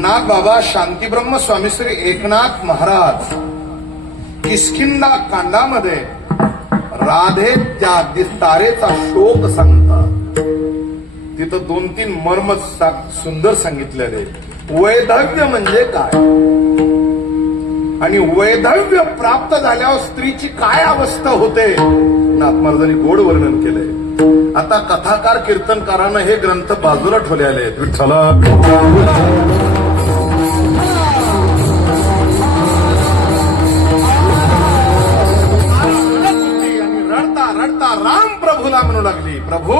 नाग बाबा शांतीब्रह्म स्वामी श्री एकनाथ महाराज किष्किंधा कांडामध्ये राधे त्या तारेचा शोक सांगतात. तिथं 2-3 मर्म सुंदर सांगितलेले. वैधव्य म्हणजे काय आणि वैधव्य प्राप्त झाल्यावर स्त्रीची काय अवस्था होते, नाथमहाराजांनी गोड वर्णन केलंय. आता कथाकार कीर्तनकारानं हे ग्रंथ बाजूला ठेवलेले आहेत. विठ्ठला रडता रडता राम प्रभूला म्हणू लागली, प्रभू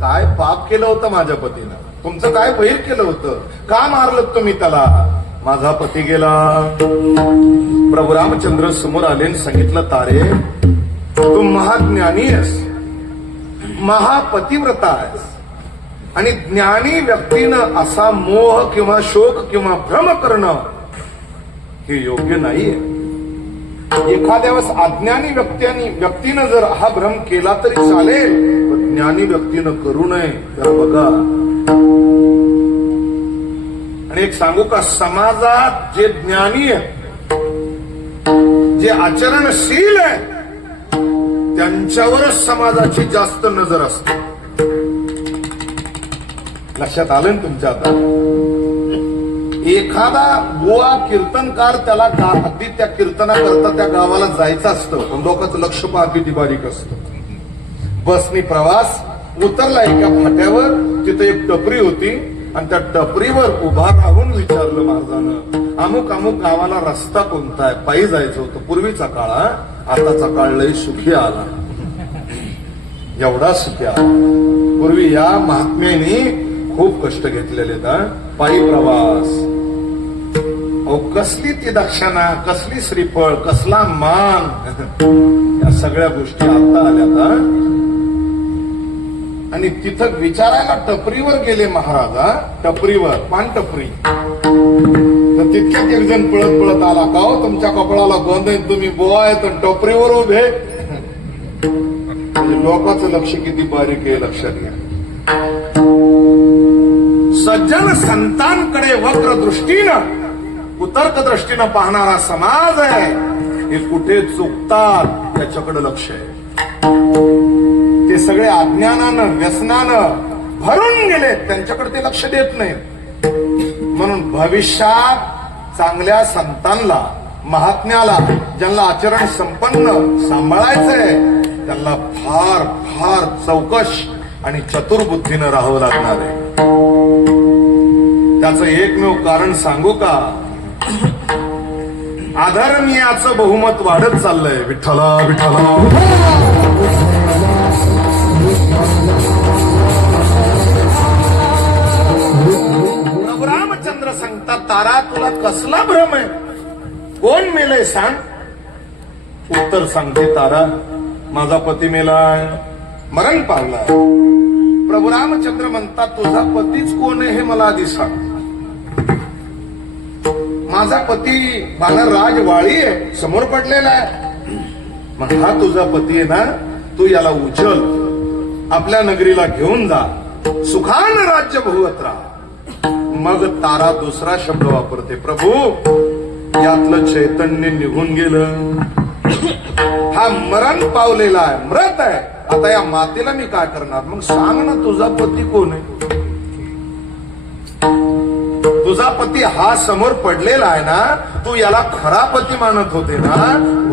काय पाप केलं होतं माझ्या पतीनं, तुमचं काय बैर केलं होतं, का मारलं तुम्ही त्याला. माझा पती गेला. प्रभू रामचंद्र समोर आले आणि सांगितलं, तारे तू महाज्ञानी आहेस, महापतिव्रता आहेस आणि ज्ञानी व्यक्तीनं असा मोह किंवा शोक किंवा भ्रम करणं हे योग्य नाहीये. एखाद्या वेळेस अज्ञानी व्यक्तीनं जर हा भ्रम केला तरी चालेल, पण ज्ञानी व्यक्तीनं करू नये. जरा बघा. आणि एक सांगू का, समाजात जे ज्ञानी आहे, जे आचरणशील आहे, त्यांच्यावरच समाजाची जास्त नजर असते. लक्षात आलं ना तुमच्या? आता एखादा बुवा कीर्तनकार, त्याला अगदी त्या कीर्तनाकरता त्या गावाला जायचं असतं, पण लोकांचं लक्ष अगदी बारीक असतं. बसनी प्रवास उतरला एका फाट्यावर, तिथे एक टपरी होती आणि त्या टपरीवर उभा राहून विचारलं महाराजानं, अमुक अमुक गावाला रस्ता कोणता आहे, पायी जायचं होतं. पूर्वीचा काळ, आताचा काळ लय सुखी आला, एवढा सुखी आला. पूर्वी या महात्म्यानी खूप कष्ट घेतलेले, पायी प्रवास. अहो कसली ती दक्षिणा, कसली श्रीफळ, कसला मान, या सगळ्या गोष्टी आता आल्या. आणि तिथं विचारायला टपरीवर गेले महाराज. टपरीवर, पान टपरी. तर तितक्यात एक जण पळत पळत आला, का हो तुमच्या कपडाला गोंद आहे, तुम्ही बोवा आहेत टपरीवर उभे. म्हणजे लोकांचं लक्ष किती बारीक आहे, लक्षात घ्या. सज्जन संतांकडे वक्र दृष्टीनं, कुतर्क दृष्टीनं पाहणारा समाज आहे. हे कुठे चुकतात त्याच्याकडे लक्ष आहे. ते सगळे अज्ञानानं व्यसनानं भरून गेले, त्यांच्याकडे ते लक्ष देत नाही. म्हणून भविष्यात चांगल्या संतांना, महात्म्याला, ज्यांना आचरण संपन्न सांभाळायचंय, त्यांना फार फार चौकश आणि चतुर्बुद्धीनं राहावं लागणार आहे. त्याचं एकमेव कारण सांगू का, अधर्मीयाचं बहुमत वाढत चाललंय. विठ्ठला विठ्ठला. प्रभू रामचंद्र सांगतात, तारा तुला कसला भ्रम आहे, कोण मेलय सांग. उत्तर सांगते तारा, माझा पती मेलाय, मरण पावलाय. प्रभू रामचंद्र म्हणतात, तुझा पतीच कोण आहे हे मला आधी सांग. माझा पती वानरराज वाळी आहे, समोर पडलेला आहे. मग हा तुझा पती आहे ना, तू याला उचल, आपल्या नगरीला घेऊन जा, सुखान राज्य भोगत राहा. मग तारा दुसरा शब्द वापरते, प्रभू यातलं चैतन्य निघून गेलं, हा मरण पावलेला आहे, मृत आहे. आता या मातेला मी काय करणार. मग सांग ना, तुझा पती कोण आहे. तुझा पती हा समोर पडलेला आहे ना, तू याला खरा पती मानत होते ना,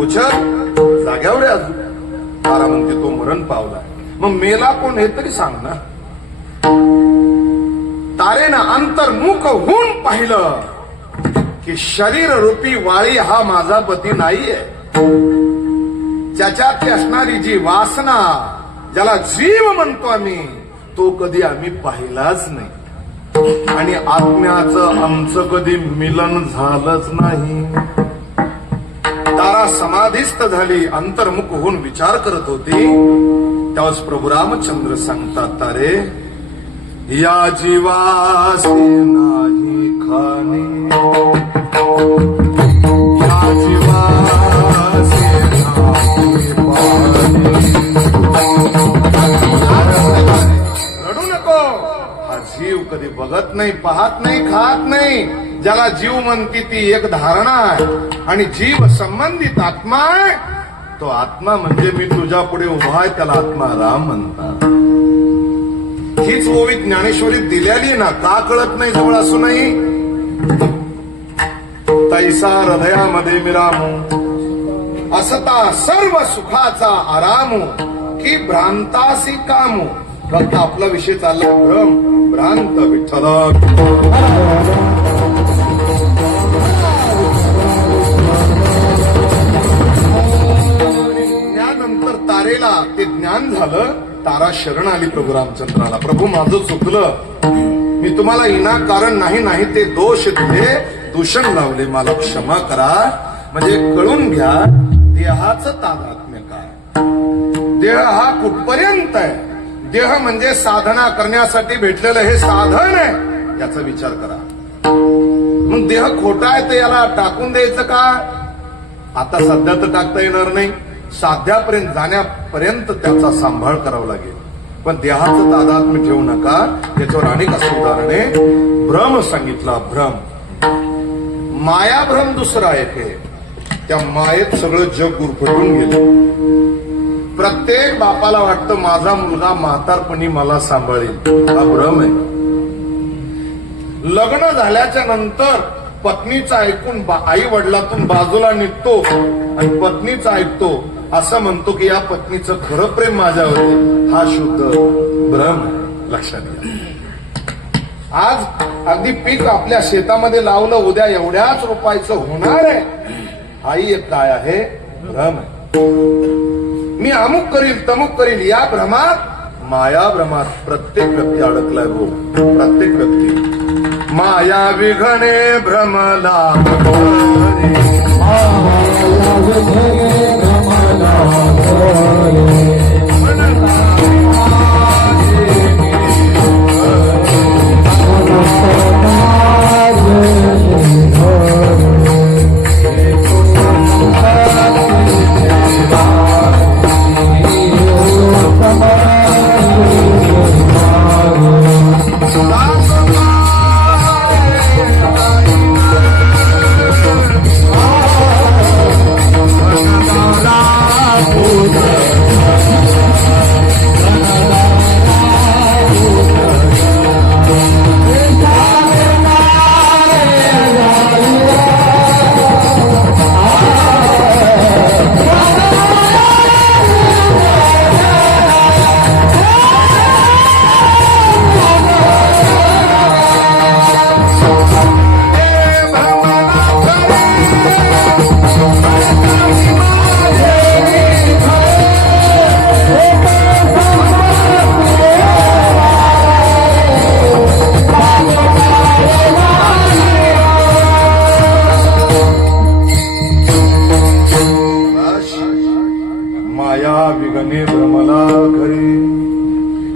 उचल, जाग्यावर आहे अजून. तारा म्हणते, तो मरण पावलाय. मग मेला कोण हे तरी सांग ना. तारेनं अंतर्मुख होऊन पाहिलं की शरीर रूपी वाळी हा माझा पती नाहीये. ज्याच्यात असणारी जी वासना, ज्याला जीव म्हणतो आम्ही, तो कधी आम्ही पाहिलाच नाही. आणि आत्म्याचं आमचं कधी मिलन झालंच नाही. तारा समाधीस्थ झाली, अंतर्मुख होऊन विचार करत होती. त्यावेळेस प्रभू रामचंद्र सांगतात, तारे या जीवासे नाही खाणे, या जीवासे नाही पाणी. रडू नको. हा जीव कधी बघत नाही, पाहत नाही, खात नाही. ज्याला जीव म्हणती ती एक धारणा आहे. आणि जीव संबंधित आत्मा आहे. तो आत्मा म्हणजे मी तुझ्या पुढे उभा आहे, त्याला आत्मा राम म्हणतात. हीच ओवी ज्ञानेश्वरीत दिलेली ना, का कळत नाही जवळ असूनही. तैसा हृदयामध्ये मिरामू, असता सर्व सुखाचा आरामू, की भ्रांतासी कामू. फक्त आपला विषय चालला भ्रम, भ्रांत विठ्ठला. त्यानंतर तारेला ते ज्ञान झालं. तारा शरण आली प्रभू रामचंद्राला. प्रभू माझं चुकलं, मी तुम्हाला विनाकारण नाही ते दोष दिले, दूषण लावले, मला क्षमा करा. म्हणजे कळून घ्या देहाचं तादात्म्य काय. देह हा कुठपर्यंत आहे. देह म्हणजे साधना करण्यासाठी भेटलेलं हे साधन आहे, याचा विचार करा. मग देह खोटा आहे तर याला टाकून द्यायचं का. आता सध्या तर टाकता येणार नाही. साध्यापर्यंत जाण्यापर्यंत त्याचा सांभाळ करावा लागेल. पण देहाचं तादात्म्य ठेवू नका. त्याच्यावर अनेक असं उदाहरणे. भ्रम सांगितला, भ्रम. माया भ्रम दुसरा एक आहे. त्या मायेत सगळं जग गुरफटून गेलं. प्रत्येक बापाला वाटतं माझा मुलगा म्हातारपणी मला सांभाळेल. हा भ्रम आहे. लग्न झाल्याच्या नंतर पत्नीचं ऐकून आई वडिलातून बाजूला निघतो आणि पत्नीचं ऐकतो, असं म्हणतो की या पत्नीचं खरं प्रेम माझ्यावर आहे. हा शुद्ध भ्रम आहे. लक्षात घ्या. आज अगदी पीक आपल्या शेतामध्ये लावलं, उद्या एवढ्याच रुपयाचं होणार आहे. हाही एक काय आहे, भ्रम आहे. मी अमुक करील तमुक करील, या भ्रमात, माया भ्रमात प्रत्येक व्यक्ती अडकलाय. हो, प्रत्येक व्यक्ती. माया विघणे भ्रमला,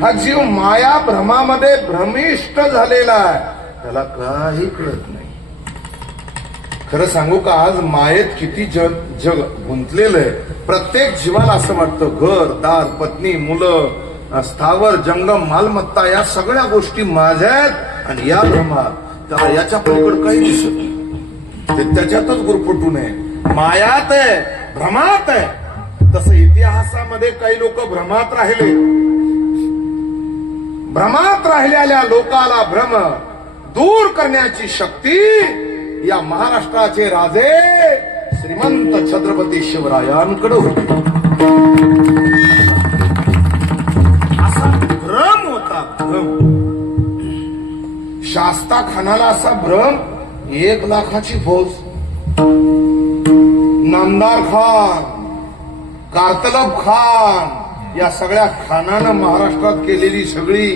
हा जीव माया भ्रमामध्ये भ्रमिष्ट झालेला आहे. त्याला काही कळत नाही. खरं सांगू का, आज मायेत किती जग गुंतलेलं आहे. प्रत्येक जीवाला असं वाटतं घर दार पत्नी मुलं स्थावर जंगम मालमत्ता या सगळ्या गोष्टी माझ्या आहेत. आणि या भ्रमात त्याला याच्या पलीकडे काही दिसत नाही. ते त्याच्यातच गुरफटू नये. मायात आहे, भ्रमात आहे. तसं इतिहासामध्ये काही लोक भ्रमात राहिले. भ्रमात राहिलेल्या लोकाला भ्रम दूर करण्याची शक्ती या महाराष्ट्राचे राजे श्रीमंत छत्रपती शिवरायांकडे होती. असा भ्रम होता. भ्रम शास्ता खानाला असा भ्रम 1 लाखाची फौज, नामदार खान, कारतलब खान, या सगळ्या खानानं महाराष्ट्रात केलेली सगळी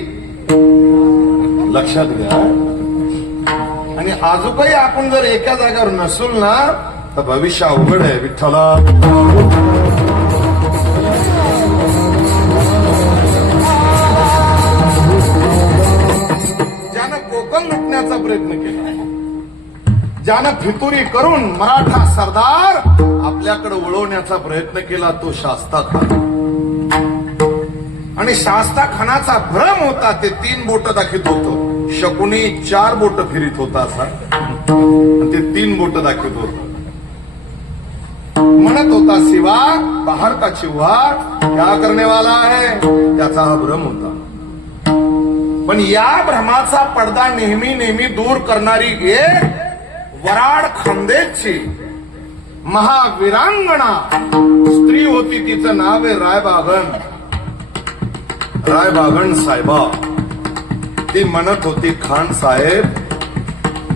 लक्षात घ्या. आणि अजूनही आपण जर एका जागेवर नसूल ना तर भविष्य अवघड आहे. विठ्ठला ज्यानं कोकण लुटण्याचा प्रयत्न केला, ज्यानं फितुरी करून मराठा सरदार आपल्याकडे वळवण्याचा प्रयत्न केला, तो शास्ता खान. आणि शास्ता खानाचा भ्रम होता, ते 3 बोट दाखवित होतं. शकुनी 4 बोट फिरीत होता असा, ते 3 बोट दाखवित होत. म्हणत होता शिवा बाहर का चिव्हा क्या करने वाला है, त्याचा हा भ्रम होता. पण या भ्रमाचा पडदा नेहमी नेहमी दूर करणारी एक वराड खानदेशची महावीरांगणा स्त्री होती. तिचं नाव आहे रायबागन. रायबागन साहेबा. ती म्हणत होती, खान साहेब,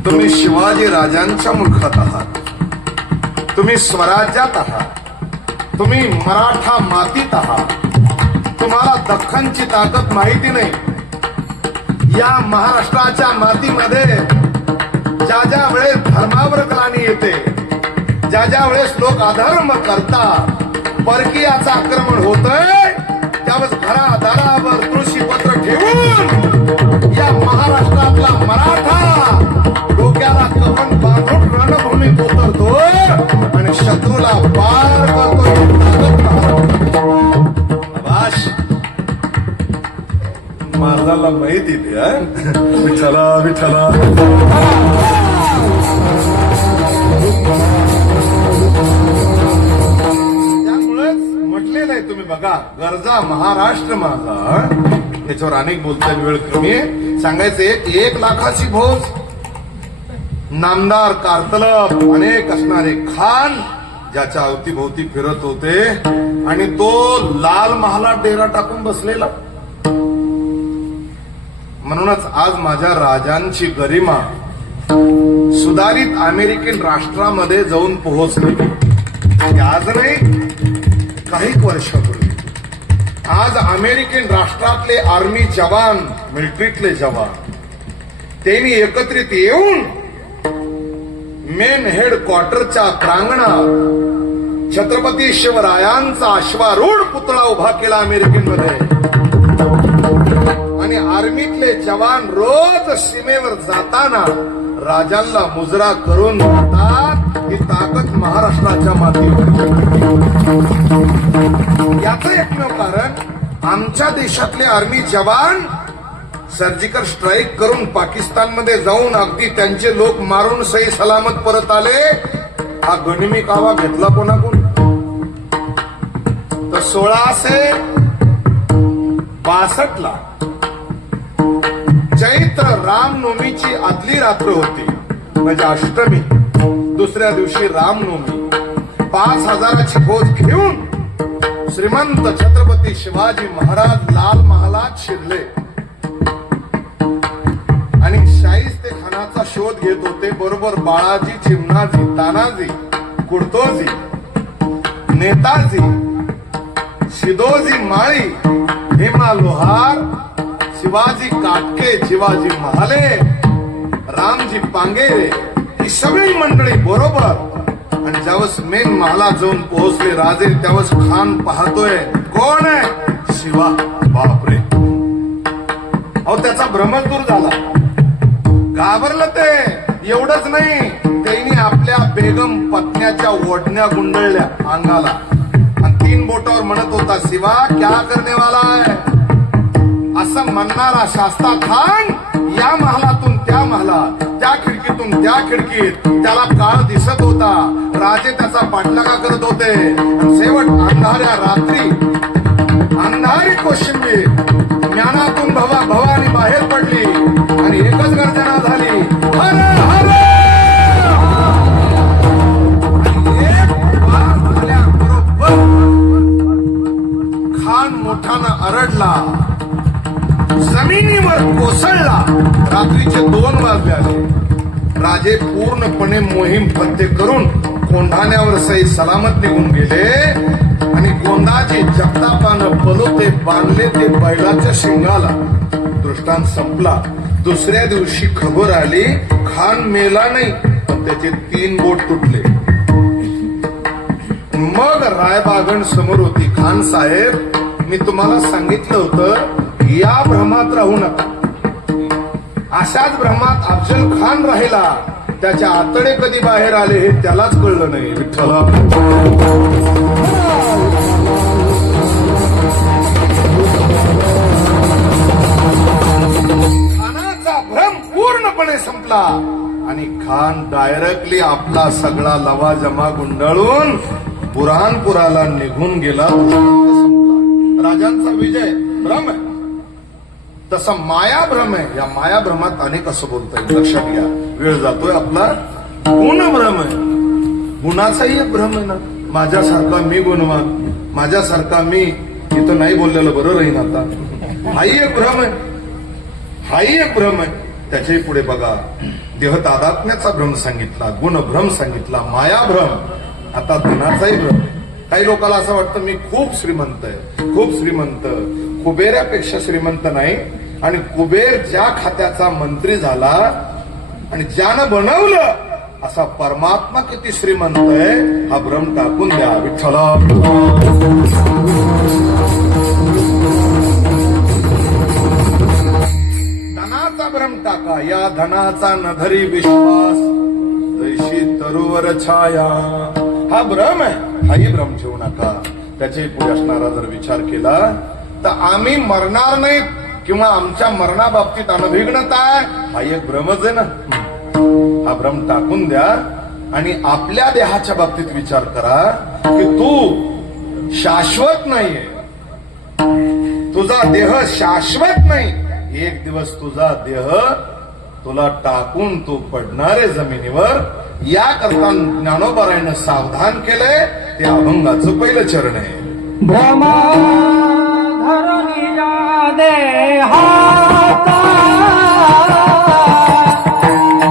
तुम्ही शिवाजी राजांच्या मुलखात आहात, तुम्ही स्वराज्यात आहात, तुम्ही मराठा मातीत आहात, तुम्हाला दख्खनची ताकद माहिती नाही. या महाराष्ट्राच्या मातीमध्ये ज्या ज्या वेळेस धर्मावर ग्लानी येते, ज्या ज्या वेळेस लोक अधर्म करतात, परकीयाचं आक्रमण होतंय, त्यावेळेस घरादारावर तुळशीपत्र ठेवून या महाराष्ट्रातला मराठा डोक्याला कफन बांधून रणभूमीत उतरतोय आणि शत्रूला पार करतोय. आभाष महाराजांना माहिती द्या. विठ्ठला विठ्ठला. त्यामुळेच म्हटलेलं आहे, तुम्ही बघा, गरजा महाराष्ट्र माझा, त्याच्यावर अनेक बोलता वेळ कमी आहे. सांगायचे 1 लाखाची फौज, नामदार कारतलब अनेक असणारे खान ज्याच्या अवतीभोवती फिरत होते, आणि तो लाल महालात डेरा टाकून बसलेला. म्हणूनच आज माझ्या राजांची गरिमा सुधारित अमेरिकन राष्ट्रामध्ये जाऊन पोहोचली. आज नाही, काही वर्षापूर्वी आज अमेरिकन राष्ट्रातले आर्मी जवान, मिलिटरीतले जवान, त्यांनी एकत्रित येऊन मेन हेडक्वार्टरच्या प्रांगणात छत्रपती शिवरायांचा अश्वारूढ पुतळा उभा केला अमेरिकेमध्ये. आणि आर्मीतले जवान रोज सीमेवर जाताना राजांना मुजरा करून म्हणतात, ही ताकद महाराष्ट्राच्या मातीवर. याचं एकमेव कारण, आमच्या देशातले आर्मी जवान सर्जिकल स्ट्राईक करून पाकिस्तानमध्ये जाऊन अगदी त्यांचे लोक मारून सही सलामत परत आले. हा गनिमी कावा घेतला कोणाकडून? तर 1662 चैत्र रामनवमीची आदली रात्र होती, म्हणजे अष्टमी. दुसऱ्या दिवशी रामनवमी. 5000ची फौज घेऊन श्रीमंत छत्रपती शिवाजी महाराज लाल महालात शिरले आणि शाहिस्ते खानाचा शोध घेत होते. बरोबर बाळाजी, चिमणाजी, तानाजी, कुडतोजी, नेताजी, शिदोजी माळी, भीमा लोहार, शिवाजी काटके, शिवाजी महाले, रामजी पांगेरे, ही सगळी मंडळी बरोबर. आणि ज्यावेळेस मेन महालात जाऊन पोहोचले राजे, त्यावेळेस खान पाहतोय, कोण आहे? शिवा. बापरे, अहो त्याचा भ्रमच दूर झाला, घाबरलं ते. एवढंच नाही, त्यांनी आपल्या बेगम पत्न्याच्या ओढण्या गुंडळल्या अंगाला आणि 3 बोटावर म्हणत होता, शिवा क्या करने वाला है. असं म्हणणारा शास्ता खान या महालातून त्या महालात, त्या खिडकीतून त्या खिडकीत, त्याला काळ दिसत होता. राजे त्याचा पाठलागा करत होते. आणि शेवट अंधाऱ्या रात्री, अंधारी कोशिंबीर, ज्ञानातून भवानी बाहेर पडली आणि एकच गर्जना झाली, हर हर. बरोबर खान मोठानं अरडला, जमिनीवर कोसळला. रात्रीचे 2 वाजले आले. राजे पूर्णपणे मोहीम फत्ते करून कोंढाण्यावर सही सलामत निघून गेले आणि गोंदाचे जगतापानं पलोते बांधले ते बैलाच्या शिंगाला. दृष्टांत संपला. दुसऱ्या दिवशी खबर आली खान मेला नाही पण त्याचे 3 बोट तुटले. मग रायबागण समोर होती. खान साहेब, मी तुम्हाला सांगितलं होतं या भ्रमात राहू नका. अशाच भ्रमात अफजल खान राहिला. त्याच्या आतडे कधी बाहेर आले हे त्यालाच कळलं नाही. विठ्ठला, खानाचा भ्रम पूर्णपणे संपला आणि खान डायरेक्टली आपला सगळा लवाजमा गुंडाळून बुरहानपुराला निघून गेला. संपला. राजांचा विजय भ्रम आहे. तसा मायाभ्रम आहे. या मायाभ्रमात अनेक असं बोलता येईल. लक्षात घ्या, वेळ जातोय आपला. गुणभ्रम आहे. गुणाचाही एक भ्रम आहे ना. माझ्यासारखा मी गुणवान, माझ्यासारखा मी इथं नाही बोललेलं बरं राहीन आता. हाही एक भ्रम आहे. हाही एक भ्रम आहे. त्याच्याही पुढे बघा, देह तादात्म्याचा भ्रम सांगितला, गुणभ्रम सांगितला, मायाभ्रम, आता धनाचाही भ्रम आहे. काही लोकांना असं वाटतं मी खूप श्रीमंत आहे, खूप श्रीमंत. कुबेरापेक्षा श्रीमंत नाही. आणि कुबेर ज्या खात्याचा मंत्री झाला आणि ज्यानं बनवलं असा परमात्मा किती श्रीमंत आहे हा भ्रम टाकून द्या. विठ्ठला, धनाचा भ्रम टाका. या धनाचा नधरी विश्वास जैशी तरुवर छाया. हा भ्रम आहे. हाही भ्रम ठेवू नका. त्याचे पुढे असणारा जर विचार केला तर आम्ही मरणार नाहीत किंवा आमच्या मरणाबाबतीत अनभिघ्नता आहे हा एक भ्रमच आहे ना. हा भ्रम टाकून द्या आणि आपल्या देहाच्या बाबतीत विचार करा की तू शाश्वत नाहीये. तुझा देह शाश्वत नाही. एक दिवस तुझा देह तुला टाकून तू पडणारे जमिनीवर. याकरता ज्ञानोबारायनं सावधान केलंय. ते अभंगाचं पहिलं चरण आहे. भ्रम धरणी जा देहाता,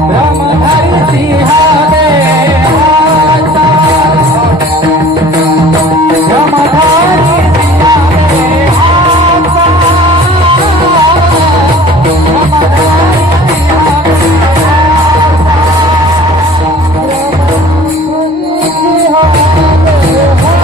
भ्रम धरती हा देहाता, भ्रम धरती हा देहाता, भ्रम धरती हा देहाता, भ्रम धरती हा देहाता.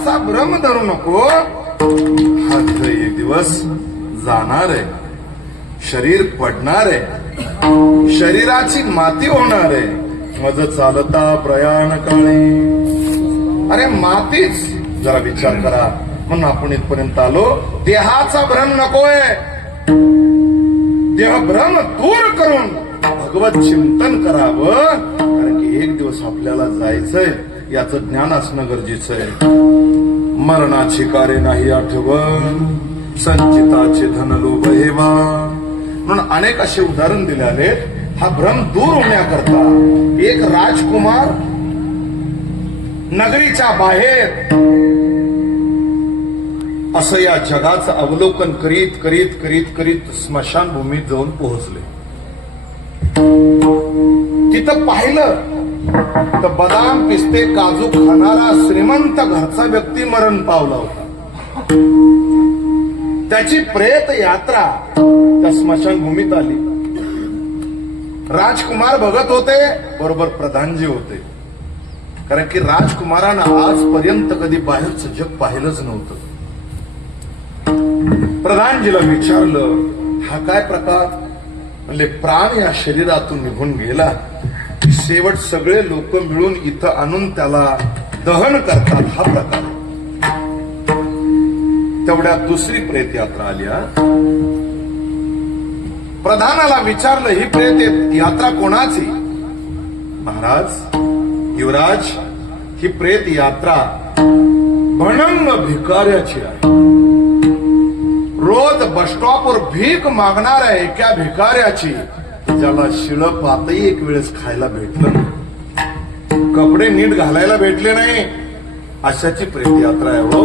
देहाचा भ्रम धरू नको. हा देह एक दिवस जाणार आहे, शरीर पडणार आहे, शरीराची माती होणार आहे. मज चालता प्रयाण काळी. अरे मातीच, जरा विचार करा. म्हणून आपण इथपर्यंत आलो. देहाचा भ्रम नकोय. देह भ्रम दूर करून भगवत चिंतन करावं. कारण की एक दिवस आपल्याला जायचंय, याचं ज्ञान असणं गरजेचं आहे. मरणाची कार्य नाही आठवण, संचिताचे धन लोभ हेवा. म्हणून अनेक असे उदाहरण दिले. हा भ्रम दूर होण्याकरता एक राजकुमार नगरीच्या बाहेर असं या जगाचं अवलोकन करीत करीत करीत करीत स्मशानभूमीत जाऊन पोहोचले. तिथं पाहिलं तर बदाम पिस्ते काजू खाणारा श्रीमंत घरचा व्यक्ती मरण पावला होता. त्याची प्रेत यात्रा त्या स्मशानभूमीत आली. राजकुमार बघत होते, बरोबर प्रधानजी होते. कारण की राजकुमारानं आजपर्यंत कधी बाहेरचं जग पाहिलंच नव्हतं. प्रधानजीला विचारलं, हा काय प्रकार? म्हणले, प्राण या शरीरातून निघून गेला, शेवट सगळे लोक मिळून इथं आणून त्याला दहन करतात, हा प्रकार. तेवढ्यात दुसरी प्रेत यात्रा आली. प्रधानाला विचारलं, ही प्रेत यात्रा कोणाची? महाराज, युवराज, ही प्रेत यात्रा भणंग भिकाऱ्याची आहे. रोज बसस्टॉपवर भीक मागणाऱ्या एका भिकाऱ्याची, ज्याला शिळ पातही एक वेळेस खायला भेटलं नाही, कपडे नीट घालायला भेटले नाही, अशाची प्रेत यात्रा आहे. हो,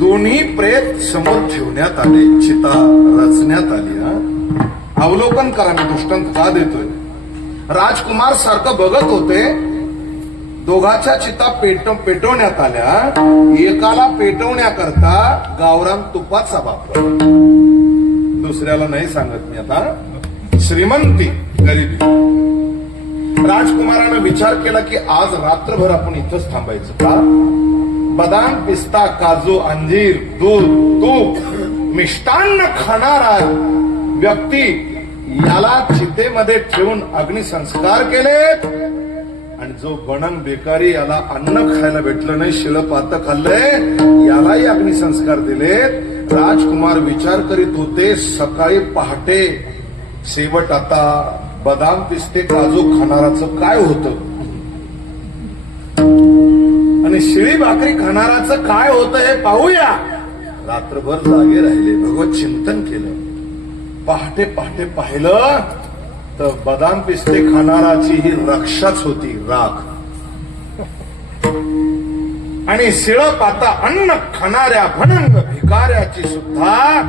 दोन्ही प्रेत समोर ठेवण्यात आले, चिता रचण्यात आली. अवलोकन करा, मी दृष्टांत का देतोय. राजकुमार सारखं बघत होते. दोघाच्या चिता पेटवण्यात आल्या. एकाला पेटवण्याकरता गावरान तुपाचा वापर, दुसऱ्याला नाही सांगत मी आता. श्रीमंती, गरिबी. राजकुमारानं विचार केला की आज रात्रभर आपण इथंच थांबायचं का? बदाम पिस्ता काजू अंजीर दूध तूप मिष्टान्न खाणारा व्यक्ती याला चितेमध्ये ठेवून अग्निसंस्कार केलेत, आणि जो बनंग बेकारी याला अन्न खायला भेटलं नाही, शिळ पात खाल्लंय, यालाही अग्निसंस्कार दिलेत. राजकुमार विचार करीत होते, सकाळी पहाटे शेवट आता बदाम पिस्ते काजू खाणाराचं काय होतं आणि शिळी भाकरी खाणाराचं काय होतं हे पाहूया. रात्रभर जागे राहिले, भगवत चिंतन केलं. पहाटे पहाटे पाहिलं तर बदाम पिस्ते खाणाराची ही रक्षाच होती, राख. आणि शिळ पाता अन्न खाणाऱ्या भणंग भिकाऱ्याची सुद्धा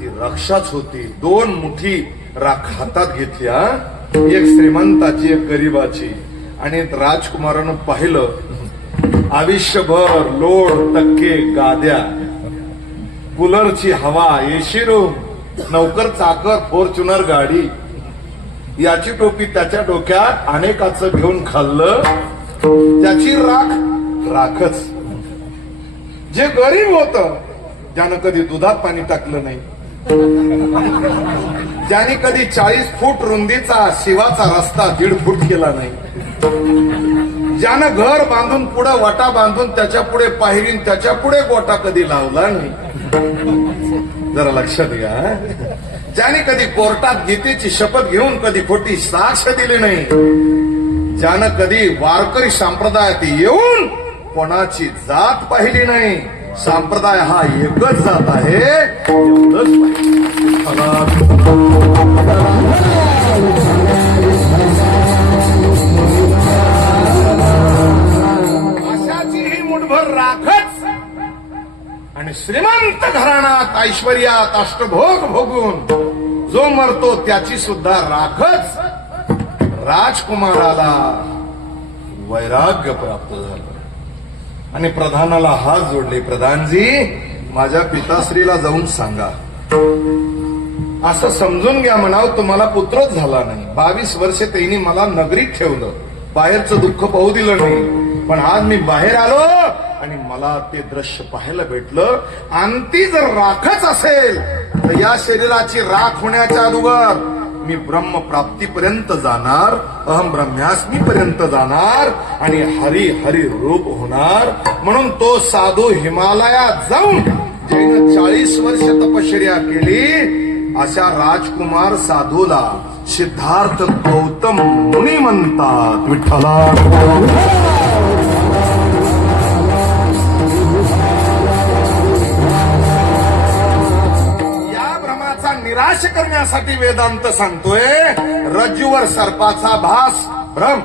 ती रक्षाच होती. दोन मुठी राख हातात घेतल्या, एक श्रीमंताची एक गरीबाची. आणि राजकुमारानं पाहिलं आयुष्यभर लोड टक्के गाद्या, कूलरची हवा, एसी रूम, नौकर चाकर, फॉर्च्युनर गाडी, याची टोपी त्याच्या डोक्यात, अनेकाचं घेऊन खाल्लं, त्याची राख राखच. जे गरीब होत, ज्यानं कधी दुधात पाणी टाकलं नाही, ज्याने कधी 40 फूट रुंदीचा शिवाचा रस्ता 1.5 फूट केला नाही, ज्यानं घर बांधून पुढे वाटा बांधून त्याच्या पुढे पायरीन त्याच्या पुढे गोटा कधी लावला नाही, जरा लक्षात घ्या. ज्याने कधी कोर्टात गीतेची शपथ घेऊन कधी खोटी साक्ष दिली नाही, ज्यानं कधी वारकरी संप्रदायात येऊन कोणाची जात पाहिली नाही, संप्रदाय हा एकच जात आहे एवढंच अशाची ही मुठभर राखच. आणि श्रीमंत घराण्यात ऐश्वर्यात अष्टभोग भोगून जो मरतो त्याची सुद्धा राखच. राजकुमाराला वैराग्य प्राप्त झालं आणि प्रधानाला हात जोडले, प्रधानजी माझ्या पिताश्रीला जाऊन सांगा, असं समजून घ्या म्हणावं तुम्हाला पुत्रच झाला नाही. 22 वर्षे त्यांनी मला नगरीत ठेवलं, बाहेरचं दुःख पाहू दिलं नाही, पण आज मी बाहेर आलो आणि मला ते दृश्य पाहायला भेटलं. आणि ती जर राखच असेल तर या शरीराची राख होण्याच्या अगोदर मी ब्रह्म प्राप्तीपर्यंत जाणार, अहम ब्रह्म्यास्मी पर्यंत जाणार आणि हरी हरी रूप होणार. म्हणून तो साधू हिमालयात जाऊन ज्यानं 40 वर्ष तपश्चर्या केली अशा राजकुमार साधूला सिद्धार्थ गौतम मुनी म्हणतात. विठ्ठला निराश करण्यासाठी वेदांत सांगतोय रज्जूवर सर्पाचा भास भ्रम,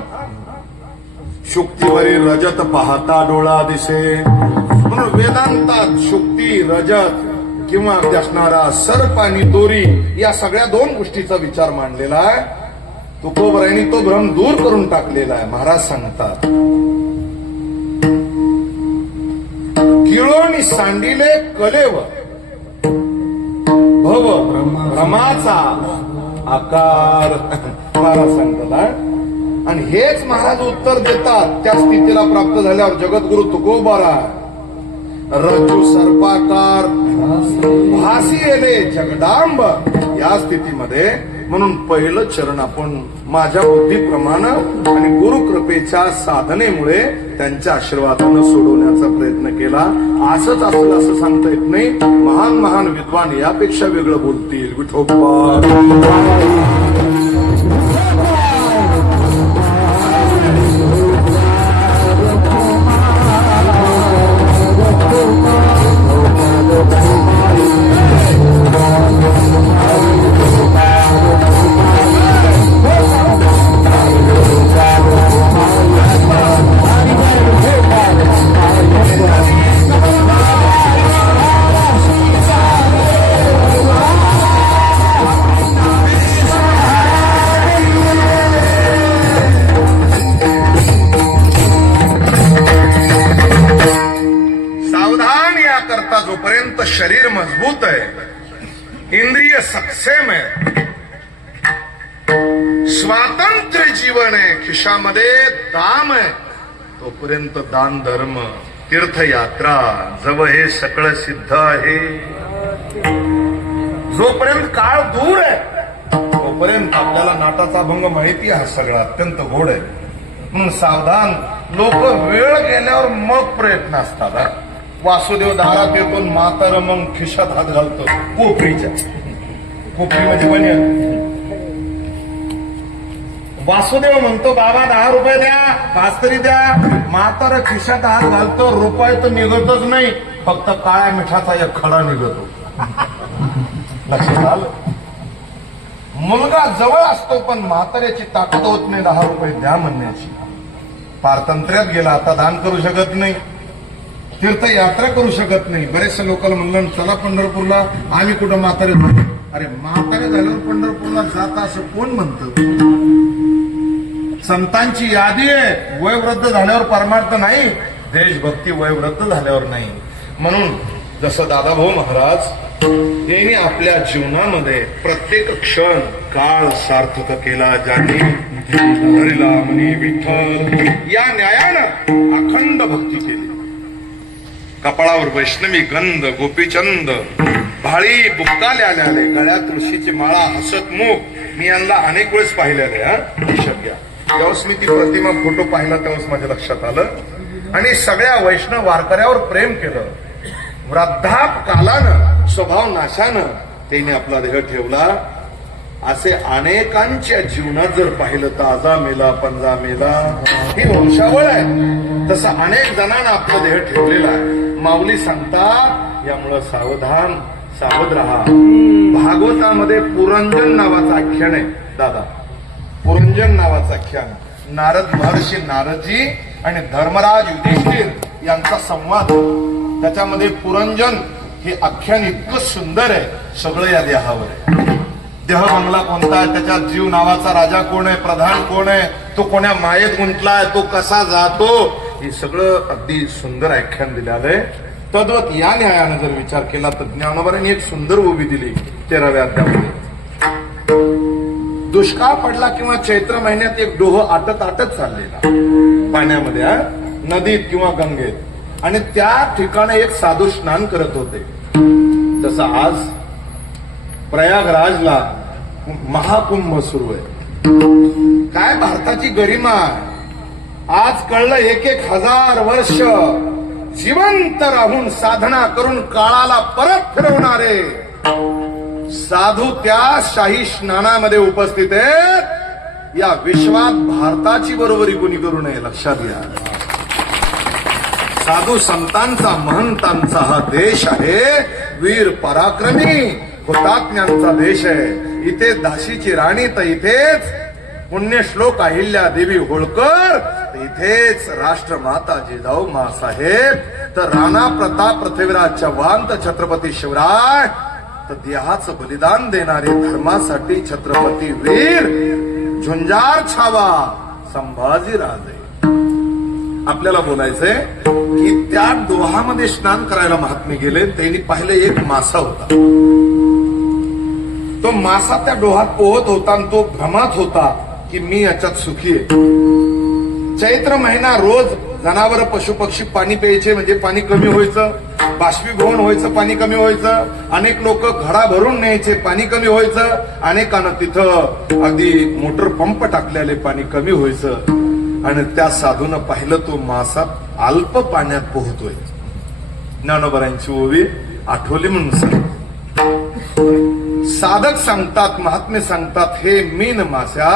शुक्तीवरील रजत पाहता डोळा दिसे. म्हणून वेदांतात शुक्ती, रजत किंवा असणारा सर्प आणि दोरी या सगळ्या 2 गोष्टीचा विचार मांडलेला आहे. तुकोबरायांनी तो भ्रम दूर करून टाकलेला आहे. महाराज सांगतात किळो आणि सांडिले कलेव भव भ्रमाचा आकार. महाराज सांगतात आणि हेच महाराज उत्तर देतात त्या स्थितीला प्राप्त झाल्यावर जगद्गुरु तुकोबारा रज्जू सर्पाकार भासी येले जगदांब या स्थितीमध्ये. म्हणून पहिलं चरण आपण माझ्या बुद्धीप्रमाणे आणि गुरुकृपेच्या साधनेमुळे त्यांच्या आशीर्वादानं सोडवण्याचा प्रयत्न केला. असंच असलं असं सांगता येत नाही. महान महान विद्वान यापेक्षा वेगळं बोलतील. विठोबा जोपर्यंत शरीर मजबूत आहे, इंद्रिय सक्षम आहे, स्वातंत्र्य जीवन आहे, खिशामध्ये दाम आहे, तोपर्यंत दान धर्म तीर्थयात्रा जव हे सगळं सिद्ध आहे. जोपर्यंत काळ दूर आहे तोपर्यंत आपल्याला नाटाचा अभंग माहिती आहे. सगळा अत्यंत गोड आहे. म्हणून सावधान. लोक वेळ गेल्यावर मग प्रयत्न असतात. वासुदेव दारात येतो, म्हातार मग खिशात हात घालतो कोपरीच्या. कोपरी म्हणजे बनियन. वासुदेव म्हणतो बाबा 10 रुपये द्या, 5 तरी द्या. म्हातार खिशात हात घालतो, रुपये तर निघतच नाही, फक्त काळ्या मिठाचा एक खडा निघतो. लक्षात आलं. मुलगा जवळ असतो पण म्हाताऱ्याची ताकद होत नाही 10 रुपये द्या म्हणण्याची. पारतंत्र्यात गेला, आता दान करू शकत नाही, तीर्थयात्रा करू शकत नाही. बरेचशा लोकांना म्हणलं चला पंढरपूरला, आम्ही कुठं म्हातारे. अरे म्हातारे झाल्यावर पंढरपूरला जाता असं कोण म्हणतं? संतांची यादी आहे. वयवृद्ध झाल्यावर परमार्थ नाही, देशभक्ती वयवृद्ध झाल्यावर नाही. म्हणून जसं दादाभाऊ महाराज यांनी आपल्या जीवनामध्ये प्रत्येक क्षण काळ सार्थक केला. ज्यांनी हरिला म्हणे विठ्ठल या न्यायानं अखंड भक्ती केली. कपाळावर वैष्णवी गंध, गोपीचंद, भाळी बुक्काले आले, गळ्यात तुळशीची माळा, हसतमुख. मी यांना अनेक वेळेस पाहिलेले. लक्षात घ्या. त्यावेळेस मी ती प्रतिमा फोटो पाहिला त्यावेळेस माझ्या लक्षात आलं. आणि सगळ्या वैष्णव वारकऱ्यावर प्रेम केलं. वृद्धापकालानं, स्वभाव नाशानं त्यांनी आपला देह ठेवला. असे अनेकांच्या जीवनात जर पाहिलं तर आजा मेला, पंजा मेला ही वंशावळ आहे. तसं अनेक जणांना आपलं देह ठेवलेला आहे. माऊली सांगतात यामुळं सावधान, सावध राहा. भागवतामध्ये पुरंजन नावाचं आख्यान आहे. दादा पुरंजन नावाचं आख्यान. नारद महर्षी नारदजी आणि धर्मराज युधिष्ठिर यांचा संवाद. त्याच्यामध्ये पुरंजन हे आख्यान इतकं सुंदर आहे. सगळं या देहावर आहे. देह बंगला कोणता आहे, त्याच्यात जीव नावाचा राजा कोण आहे, प्रधान कोण आहे, तो कोण्या मायेत गुंतलाय, तो कसा जातो, हे सगळं अगदी सुंदर आख्यान दिलेलं आहे. तद्वत या न्यायानं जर विचार केला तर ज्ञानोबांनी एक सुंदर उभी दिली 13व्या अध्यायामध्ये. दुष्काळ पडला किंवा चैत्र महिन्यात एक डोह आटत आटत चाललेला पाण्यामध्ये, नदीत किंवा गंगेत. आणि त्या ठिकाणी एक साधू स्नान करत होते. तसं आज प्रयागराजला महाकुंभ सुरू आहे. काय भारताची गरिमा आहे. आज कळलं 1,000 वर्ष जिवंत राहून साधना करून काळाला परत फिरवणारे साधू त्या शाही स्नानामध्ये उपस्थित आहेत. या विश्वात भारताची बरोबरी कोणी करू नये, लक्षात घ्या. साधू संतांचा महंतांचा हा देश आहे. वीर पराक्रमी हुतात्म्यांचा देश आहे. इथे दाशीची राणी तर इथेच पुण्यश्लोक अहिल्या देवी होळकर, इथेच राष्ट्रमाता जिजाऊ मासाहेब, तर राणा प्रताप पृथ्वीराज चव्हाण, तर छत्रपती शिवराय, तर देहाचं बलिदान देणारे धर्मासाठी छत्रपती वीर झुंजार छावा संभाजीराजे. आपल्याला बोलायचंय की त्या डोहामध्ये स्नान करायला महात्मे गेले. त्यांनी पाहिलं एक मासा होता. तो मासा त्या डोहात पोहत होता आणि तो भ्रमात होता की मी याच्यात सुखी आहे. चैत्र महिना रोज जनावर पशु पक्षी पाणी प्यायचे, म्हणजे पाणी कमी व्हायचं, बाष्पीभवन व्हायचं, पाणी कमी व्हायचं. अनेक लोक घडा भरून न्यायचे, पाणी कमी व्हायचं. अनेकांना तिथं अगदी मोटर पंप टाकलेले पाणी कमी व्हायचं. आणि त्या साधूनं पाहिलं तो मासा अल्प पाण्यात पोहतोय. ज्ञानोबरांची ओवी आठवली म्हणून सांग. साधक सांगतात, महात्मे सांगतात, हे मीन मास्या,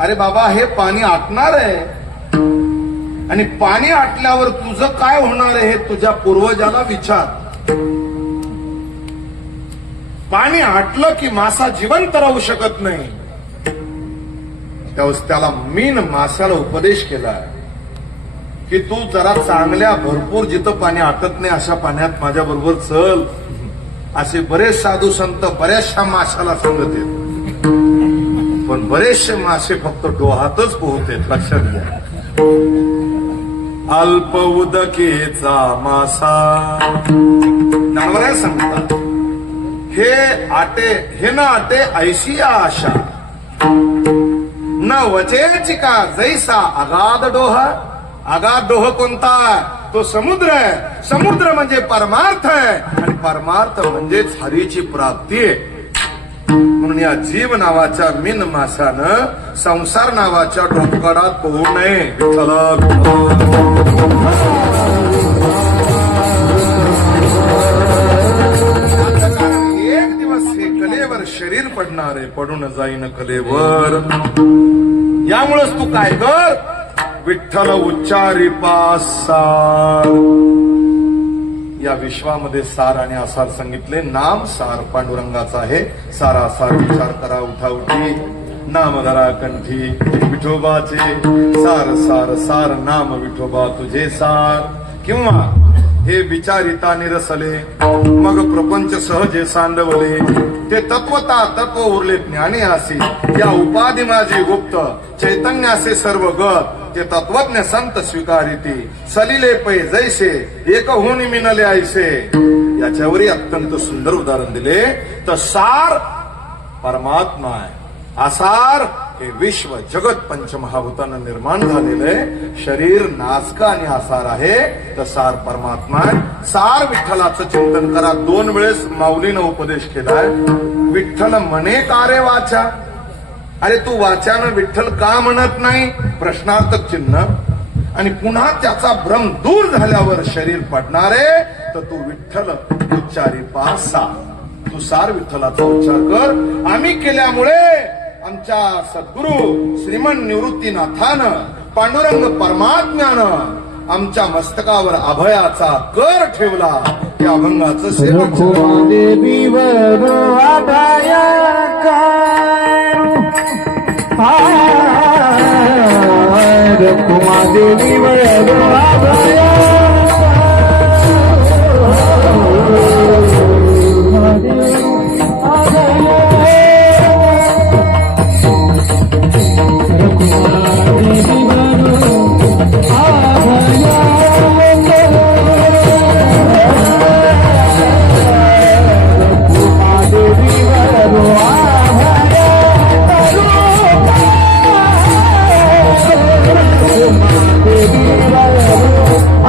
अरे बाबा हे पाणी आटणार आहे आणि पाणी आटल्यावर तुझं काय होणार आहे हे तुझ्या पूर्वजाला विचार. पाणी आटलं की मासा जिवंत राहू शकत नाही. त्यावेळेस त्याला मीन माशाला उपदेश केला की तू जरा चांगल्या भरपूर जिथं पाणी आटत नाही अशा पाण्यात माझ्या बरोबर चल. असे बरेच साधू संत बऱ्याचशा माशाला सांगत आहेत, पण बरेचसे मासे फक्त डोहातच पोहतात, लक्षात घ्या. अल्प उदकेचा मासा नवऱ्या सांगतात, हे न आटे ऐशी आशा, न वचेची का जैसा अगाध डोह. अगाध डोह कोणता? तो समुद्र आहे. समुद्र म्हणजे परमार्थ आहे आणि परमार्थ म्हणजेच हरीची प्राप्ती आहे. म्हणून या जीव नावाच्या मीन माशानं संसार नावाच्या डोंगरात पोहू नये. एक दिवस हे कलेवर शरीर पडणार आहे, पडून जाईन कलेवर. यामुळेच तू काय कर, विठ्ठल उच्चारी पासार. या विश्वामध्ये सार आणि आसार सांगितले. नाम सार पांडुरंगाचा आहे. सारा सार विचार करा उठाउठी, नाम धरा कंठी विठोबाचे. सार सार सार नाम विठोबा तुझे सार. किंवा हे विचारिता निरसले, मग प्रपंच सहजे सांडवले. ते तत्वता तत्व उरले ज्ञानी असे, या उपाधी माझी गुप्त चैतन्यासे सर्व गत. ते तत्वज्ञ संत स्वीकारिती, सलिले पै जैसे एक होऊन मिनले ऐसे. याच्यावरही अत्यंत सुंदर उदाहरण दिले. तर सार परमात्मा आहे, आसार हे विश्व जगत पंचमहाभूतानं निर्माण झालेलं आहे. शरीर नासका आणि आसार आहे, तर सार परमात्मा आहे. सार विठ्ठलाचं चिंतन करा. 2 वेळेस माऊलीनं उपदेश केलाय. विठ्ठल म्हणे का रे वाचा. अरे तू वाच्यानं विठ्ठल का म्हणत नाही, प्रश्नार्थक चिन्ह. आणि पुन्हा त्याचा भ्रम दूर झाल्यावर शरीर पडणारे, तर तू विठ्ठल उच्चारी पासा. तू सार विठ्ठलाचा उच्चार कर. आम्ही केल्यामुळे आमच्या सद्गुरु श्रीमन निवृत्तीनाथानं पांडुरंग परमात्म्यानं आमच्या मस्तकावर अभयाचा कर ठेवला. त्या अभंगाचं सेवक देवीवर अभया रखुमा देवीवर अभया Thank you.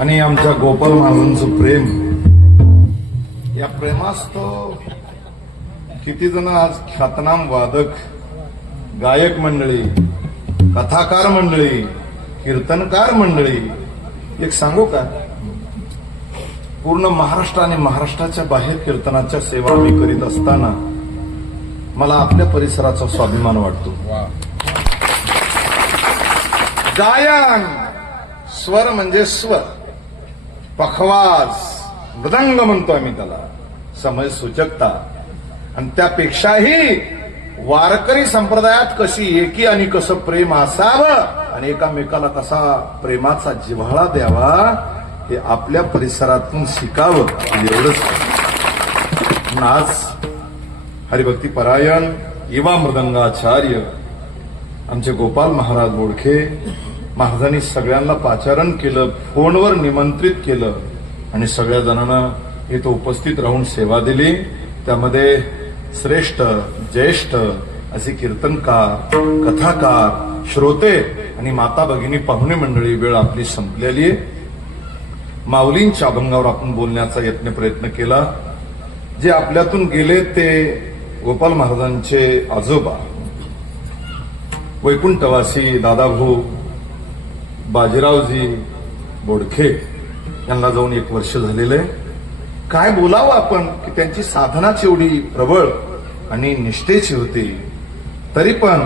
आणि आमच्या गोपाल महाराजांचं प्रेम, या प्रेमास तो किती जण आज ख्यातनाम वादक, गायक मंडळी, कथाकार मंडळी, कीर्तनकार मंडळी, एक सांगू का, पूर्ण महाराष्ट्र आणि महाराष्ट्राच्या बाहेर कीर्तनाच्या सेवा मी करीत असताना मला आपल्या परिसराचा स्वाभिमान वाटतो. गायन स्वर म्हणजे स्वर, पखवाज, मृदंग म्हणतो आम्ही त्याला, समय सूचकता, आणि त्यापेक्षाही वारकरी संप्रदायात कशी एकी आणि कसं प्रेम असावं आणि एकामेकाला कसा प्रेमाचा जिव्हाळा द्यावा हे आपल्या परिसरातून शिकावं, एवढंच. आज हरिभक्ती परायण युवा मृदंगाचार्य आमचे गोपाल महाराज बोडखे महाराजांनी सगळ्यांना पाचारण केलं, फोनवर निमंत्रित केलं आणि सगळ्या जणांना इथं उपस्थित राहून सेवा दिली. त्यामध्ये श्रेष्ठ, ज्येष्ठ असे कीर्तनकार, कथाकार, श्रोते आणि माता भगिनी पाहुणे मंडळी, वेळ आपली संपलेली आहे. माऊलींच्या अभंगावर आपण बोलण्याचा प्रयत्न केला. जे आपल्यातून गेले ते गोपाल महाराजांचे आजोबा वैकुंठवासी दादाभाऊ बाजीरावजी बोडखे यांना जाऊन 1 वर्ष झालेले. काय बोलावं आपण की त्यांची साधनाच एवढी प्रबळ आणि निष्ठेची होती, तरी पण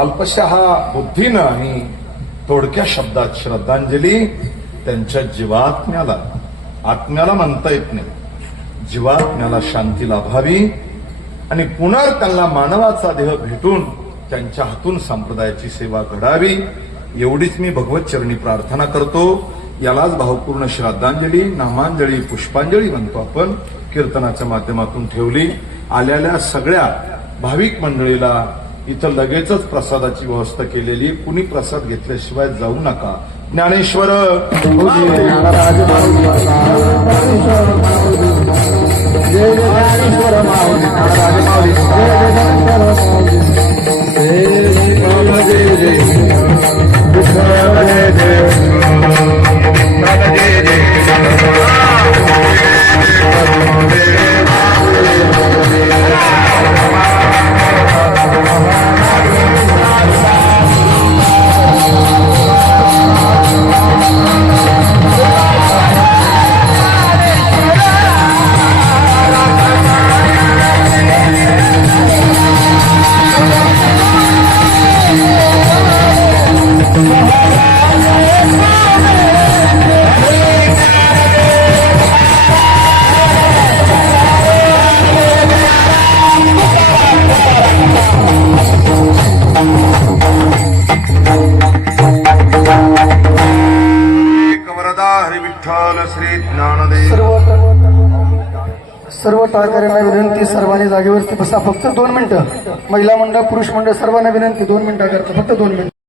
अल्पशा बुद्धीनं आणि थोडक्या शब्दात श्रद्धांजली त्यांच्या जीवात्म्याला, आत्म्याला म्हणता येत नाही, जीवात्म्याला शांती लाभावी आणि पुन्हा त्यांना मानवाचा देह भेटून त्यांच्या हातून संप्रदायाची सेवा घडावी, एवढीच मी भगवत चरणी प्रार्थना करतो. यालाच भावपूर्ण श्रद्धांजली, नामांजली, पुष्पांजली म्हणतो आपण, कीर्तनाच्या माध्यमातून ठेवली. आलेल्या सगळ्या भाविक मंडळीला इथं लगेचच प्रसादाची व्यवस्था केलेली. कुणी प्रसाद घेतल्याशिवाय जाऊ नका. ज्ञानेश्वर सर्व टाळकऱ्यांना विनंती, सर्वांनी जागेवरती बसा. फक्त 2 मिनिटं. महिला मंडळ, पुरुष मंडळ सर्वांना विनंती, 2 मिनिटं करता, फक्त 2 मिनिटं.